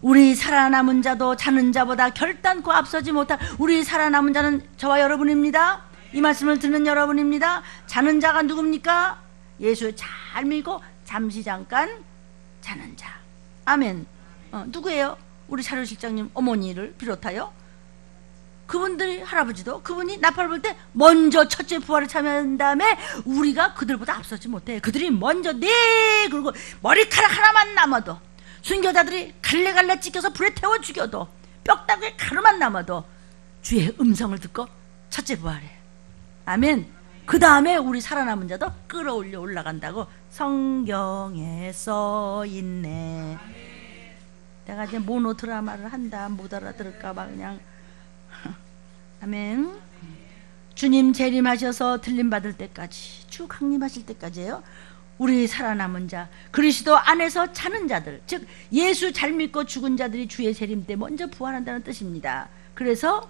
우리 살아남은 자도 자는 자보다 결단코 앞서지 못할 우리 살아남은 자는 저와 여러분입니다. 이 말씀을 듣는 여러분입니다. 자는 자가 누굽니까? 예수 잘 믿고 잠시 잠깐 자는 자. 아멘. 누구예요? 우리 차료실장님 어머니를 비롯하여 그분들이, 할아버지도 그분이 나팔 불 때 먼저 첫째 부활을 참여한 다음에 우리가 그들보다 앞서지 못해. 그들이 먼저 그리고 머리카락 하나만 남아도, 순교자들이 갈래갈래 찢겨서 불에 태워 죽여도, 뼈다귀 가루만 남아도 주의 음성을 듣고 첫째 부활해. 아멘. 그 다음에 우리 살아남은 자도 끌어올려 올라간다고 성경에 써있네. 내가 이제 모노 드라마를 한다 못 알아들을까봐 그냥. 아멘. 주님 재림하셔서 들림받을 때까지, 주 강림하실 때까지예요. 우리 살아남은 자, 그리스도 안에서 자는 자들, 즉 예수 잘 믿고 죽은 자들이 주의 재림 때 먼저 부활한다는 뜻입니다. 그래서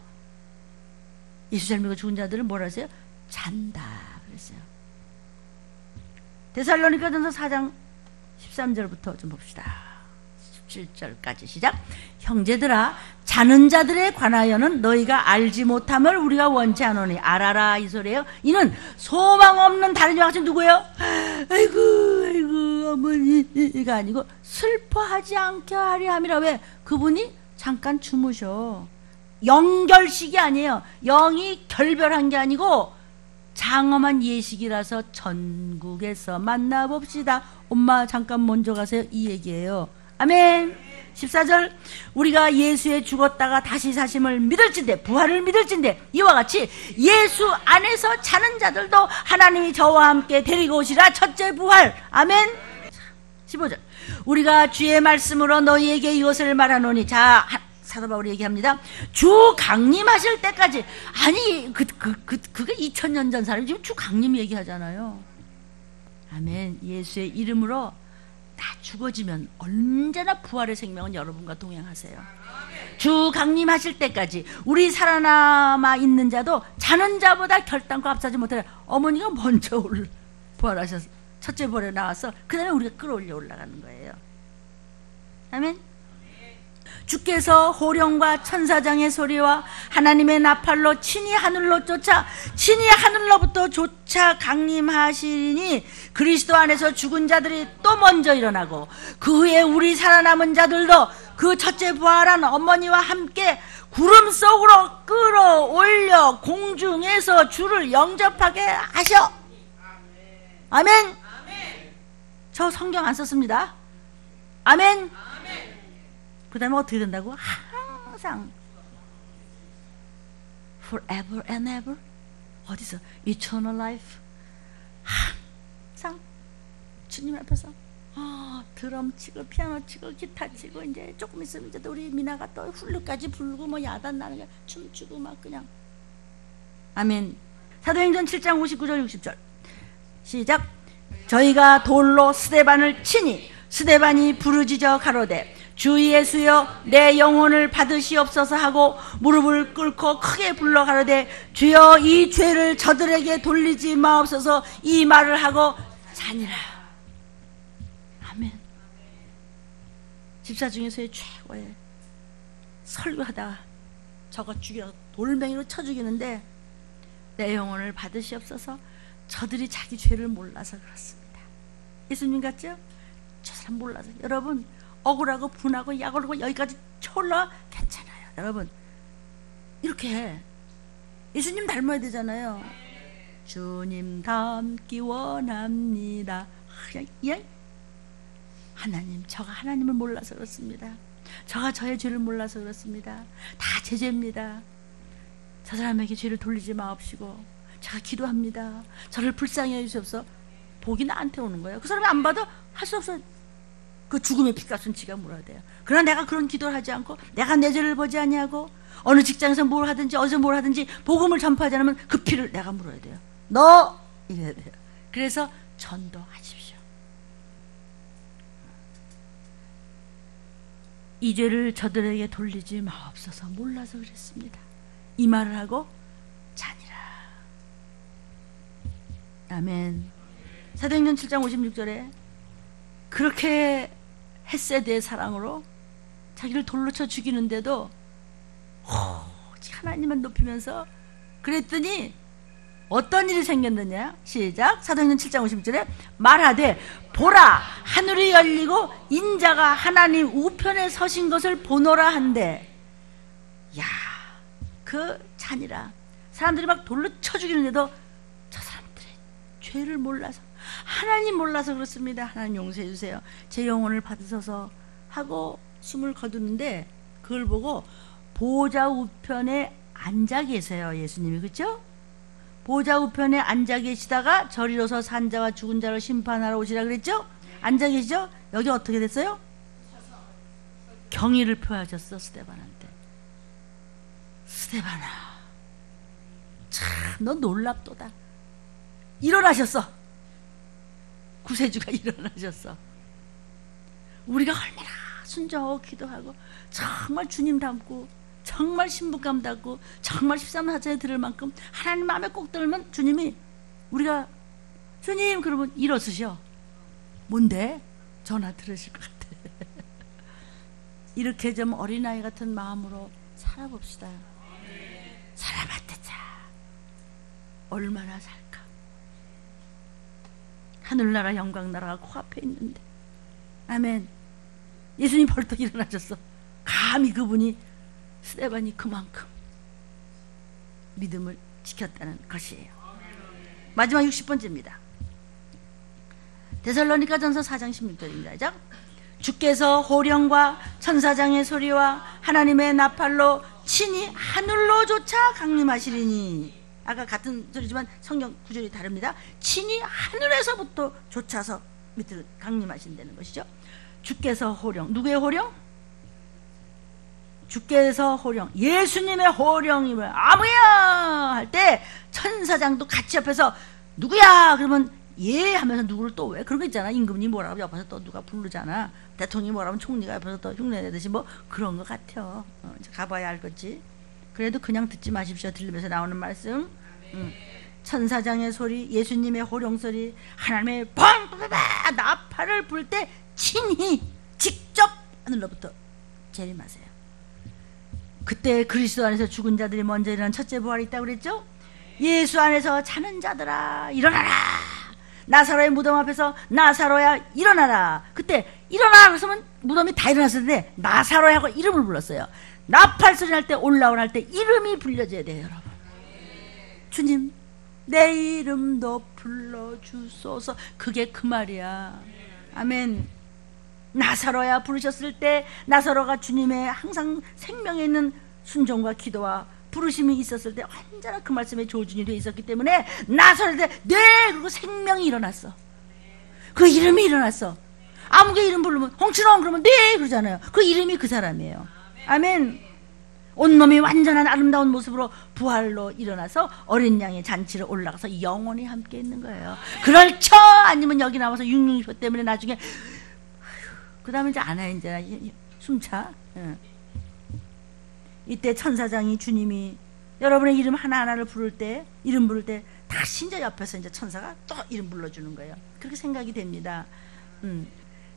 예수 잘 믿고 죽은 자들은 뭐라 했어요? 잔다 그랬어요. 데살로니가전서 4장 13절부터 좀 봅시다. 17절까지 시작. 형제들아, 자는 자들에 관하여는 너희가 알지 못함을 우리가 원치 않으니 알아라, 이 소리예요. 이는 소망 없는 다른 이와 같이 누구예요? 아이고 어머니가 아니고 슬퍼하지 않게 하리 함이라. 왜? 그분이 잠깐 주무셔. 영결식이 아니에요. 영이 결별한 게 아니고 장엄한 예식이라서 전국에서 만나봅시다. 엄마 잠깐 먼저 가세요, 이 얘기예요. 아멘. 14절 우리가 예수에 죽었다가 다시 사심을 믿을진대, 부활을 믿을진대, 이와 같이 예수 안에서 자는 자들도 하나님이 저와 함께 데리고 오시라. 첫째 부활. 아멘. 15절 우리가 주의 말씀으로 너희에게 이것을 말하노니, 자 사도 바울이 얘기합니다. 주 강림하실 때까지. 아니 그게 2000년 전 사람이 지금 주 강림 얘기하잖아요. 아멘. 예수의 이름으로 다 죽어지면 언제나 부활의 생명은 여러분과 동행하세요. 주 강림하실 때까지 우리 살아남아 있는 자도 자는 자보다 결단코 앞서지 못하라. 어머니가 먼저 부활하셔서 첫째 부활에 나와서 그 다음에 우리가 끌어올려 올라가는 거예요. 아멘. 주께서 호령과 천사장의 소리와 하나님의 나팔로 친히 하늘로부터 쫓아 강림하시리니 그리스도 안에서 죽은 자들이 또 먼저 일어나고 그 후에 우리 살아남은 자들도 그 첫째 부활한 어머니와 함께 구름 속으로 끌어올려 공중에서 주를 영접하게 하셔. 아멘. 저 성경 안 썼습니다. 아멘. 그 다음에 어떻게 된다고? 항상 forever and ever. 어디서? eternal life. 항상 주님 앞에서 드럼 치고 피아노 치고 기타 치고 이제 조금 있으면 이제 우리 미나가 또 훌루까지 부르고 뭐 야단 나는 거 춤추고 막 그냥. 아멘. 사도행전 7장 59절 60절 시작. 저희가 돌로 스데반을 치니 스데반이 부르짖어 가로되 주 예수여 내 영혼을 받으시옵소서 하고 무릎을 꿇고 크게 불러 가로되 주여 이 죄를 저들에게 돌리지 마옵소서 이 말을 하고 자니라. 아멘. 집사 중에서의 최고의 설교하다가 저거 죽여 돌멩이로 쳐 죽이는데 내 영혼을 받으시옵소서. 저들이 자기 죄를 몰라서 그렇습니다. 예수님 같죠? 저 사람 몰라서. 여러분 억울하고 분하고 약 올리고 여기까지 쳐올라 괜찮아요. 여러분 이렇게 예수님 닮아야 되잖아요. 주님 닮기 원합니다. 예? 하나님, 저가 하나님을 몰라서 그렇습니다. 저가 저의 죄를 몰라서 그렇습니다. 다 제 죄입니다. 저 사람에게 죄를 돌리지 마옵시고 제가 기도합니다. 저를 불쌍히 해주시옵소서. 복이 나한테 오는 거예요. 그 사람이 안 받아 할 수 없어. 그 죽음의 피값은 지가 물어야 돼요. 그러나 내가 그런 기도를 하지 않고 내가 내 죄를 보지 아니하고 어느 직장에서 뭘 하든지 어디서 뭘 하든지 복음을 전파하지 않으면 그 피를 내가 물어야 돼요. 너 이래야 돼요. 그래서 전도하십시오. 이 죄를 저들에게 돌리지 마옵소서. 몰라서 그랬습니다. 이 말을 하고 자니라. 아멘. 사도행전 7장 56절에 그렇게 헷세드의 사랑으로 자기를 돌로 쳐 죽이는데도 오직 하나님만 높이면서 그랬더니 어떤 일이 생겼느냐? 시작. 사도행전 7장 56절에 말하되 보라 하늘이 열리고 인자가 하나님 우편에 서신 것을 보노라 한대. 야, 그 잔이라. 사람들이 막 돌로 쳐 죽이는데도 저 사람들의 죄를 몰라서 하나님 몰라서 그렇습니다. 하나님 용서해 주세요. 제 영혼을 받으소서 하고 숨을 거두는데 그걸 보고 보좌 우편에 앉아 계세요. 예수님이. 그렇죠? 보좌 우편에 앉아 계시다가 저리로서 산자와 죽은 자를 심판하러 오시라 그랬죠? 앉아 계시죠? 여기 어떻게 됐어요? 경의를 표하셨어. 스데반한테. 스데반아, 참 너 놀랍도다. 일어나셨어. 구세주가 일어나셨어. 우리가 얼마나 순종하고 기도하고 정말 주님 닮고 정말 신부감 닮고 정말 13사자에 들을 만큼 하나님 마음에 꼭 들면 주님이 우리가 주님 그러면 일어서셔. 뭔데? 전화 들으실 것 같아. 이렇게 좀 어린아이 같은 마음으로 살아봅시다. 살아봤자 얼마나 살까. 하늘나라 영광나라가 코앞에 있는데. 아멘. 예수님 벌떡 일어나셨어. 감히 그분이 스데반이 그만큼 믿음을 지켰다는 것이에요. 마지막 60번째입니다. 데살로니가전서 4장 16절입니다. 주께서 호령과 천사장의 소리와 하나님의 나팔로 친히 하늘로조차 강림하시리니. 아까 같은 소리지만 성경 구절이 다릅니다. 친히 하늘에서부터 쫓아서 밑으로 강림하신다는 것이죠. 주께서 호령. 누구의 호령? 주께서 호령. 예수님의 호령임을 아무야 할 때 천사장도 같이 옆에서 누구야? 그러면 예 하면서 누구를 또 왜 그런 거 있잖아. 임금님 뭐라고 하면 옆에서 또 누가 부르잖아. 대통령이 뭐라고 하면 총리가 옆에서 또 흉내내듯이 뭐 그런 것 같아. 이제 가봐야 알겠지. 그래도 그냥 듣지 마십시오. 들리면서 나오는 말씀. 천사장의 소리, 예수님의 호령소리, 하나님의 뻥 나팔을 불 때 친히 직접 하늘로부터 재림하세요. 그때 그리스도 안에서 죽은 자들이 먼저 일어난 첫째 부활이 있다고 그랬죠. 예수 안에서 자는 자들아 일어나라. 나사로의 무덤 앞에서 나사로야 일어나라. 그때 일어나라 그러면 무덤이 다 일어났을 때 나사로야 하고 이름을 불렀어요. 나팔 소리 날 때 올라오라 할 때 이름이 불려져야 돼요. 여러분, 주님 내 이름도 불러주소서. 그게 그 말이야. 아멘. 나사로야 부르셨을 때 나사로가 주님의 항상 생명에 있는 순종과 기도와 부르심이 있었을 때 언제나 그 말씀에 조준이 돼 있었기 때문에 나사로일 때 네 그리고 생명이 일어났어. 그 이름이 일어났어. 아무개 이름 부르면 홍춘홍 그러면 네 그러잖아요. 그 이름이 그 사람이에요. 아멘. 온몸이 완전한 아름다운 모습으로 부활로 일어나서 어린 양의 잔치를 올라가서 영원히 함께 있는 거예요. 그럴 처 아니면 여기 나와서 666표 때문에 나중에 그 다음에 이제 안 해. 이제 숨차. 이때 천사장이 주님이 여러분의 이름 하나하나를 부를 때 이름 부를 때 다시 이제 옆에서 이제 천사가 또 이름 불러주는 거예요. 그렇게 생각이 됩니다.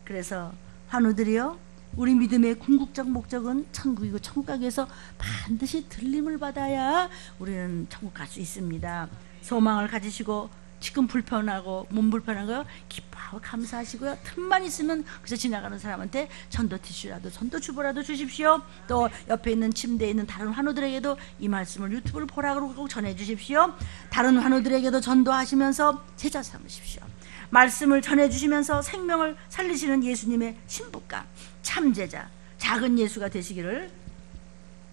그래서 환우들이요, 우리 믿음의 궁극적 목적은 천국이고 천국에서 반드시 들림을 받아야 우리는 천국 갈 수 있습니다. 소망을 가지시고 지금 불편하고 몸 불편한 거 기뻐하고 감사하시고요. 틈만 있으면 그저 지나가는 사람한테 전도 티슈라도 전도 주보라도 주십시오. 또 옆에 있는 침대에 있는 다른 환우들에게도 이 말씀을 유튜브를 보라고 꼭 전해 주십시오. 다른 환우들에게도 전도하시면서 제자 삼으십시오. 말씀을 전해 주시면서 생명을 살리시는 예수님의 신부가 참제자 작은 예수가 되시기를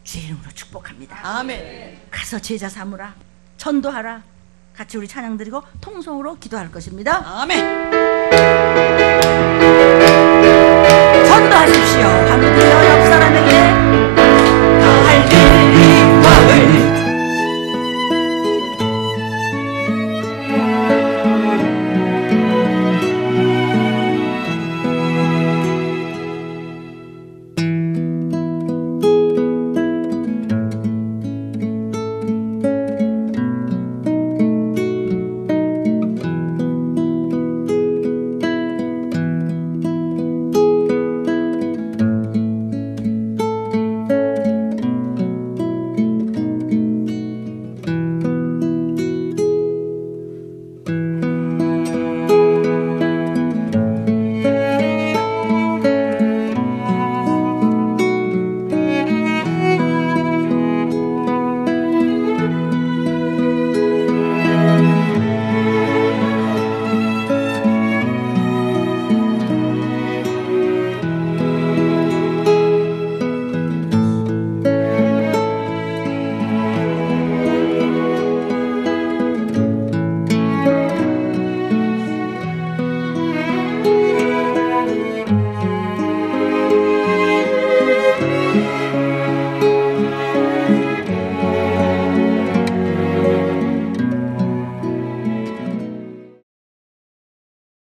주의 이름으로 축복합니다. 아멘. 가서 제자 삼으라, 전도하라. 같이 우리 찬양 드리고 통성으로 기도할 것입니다. 아멘.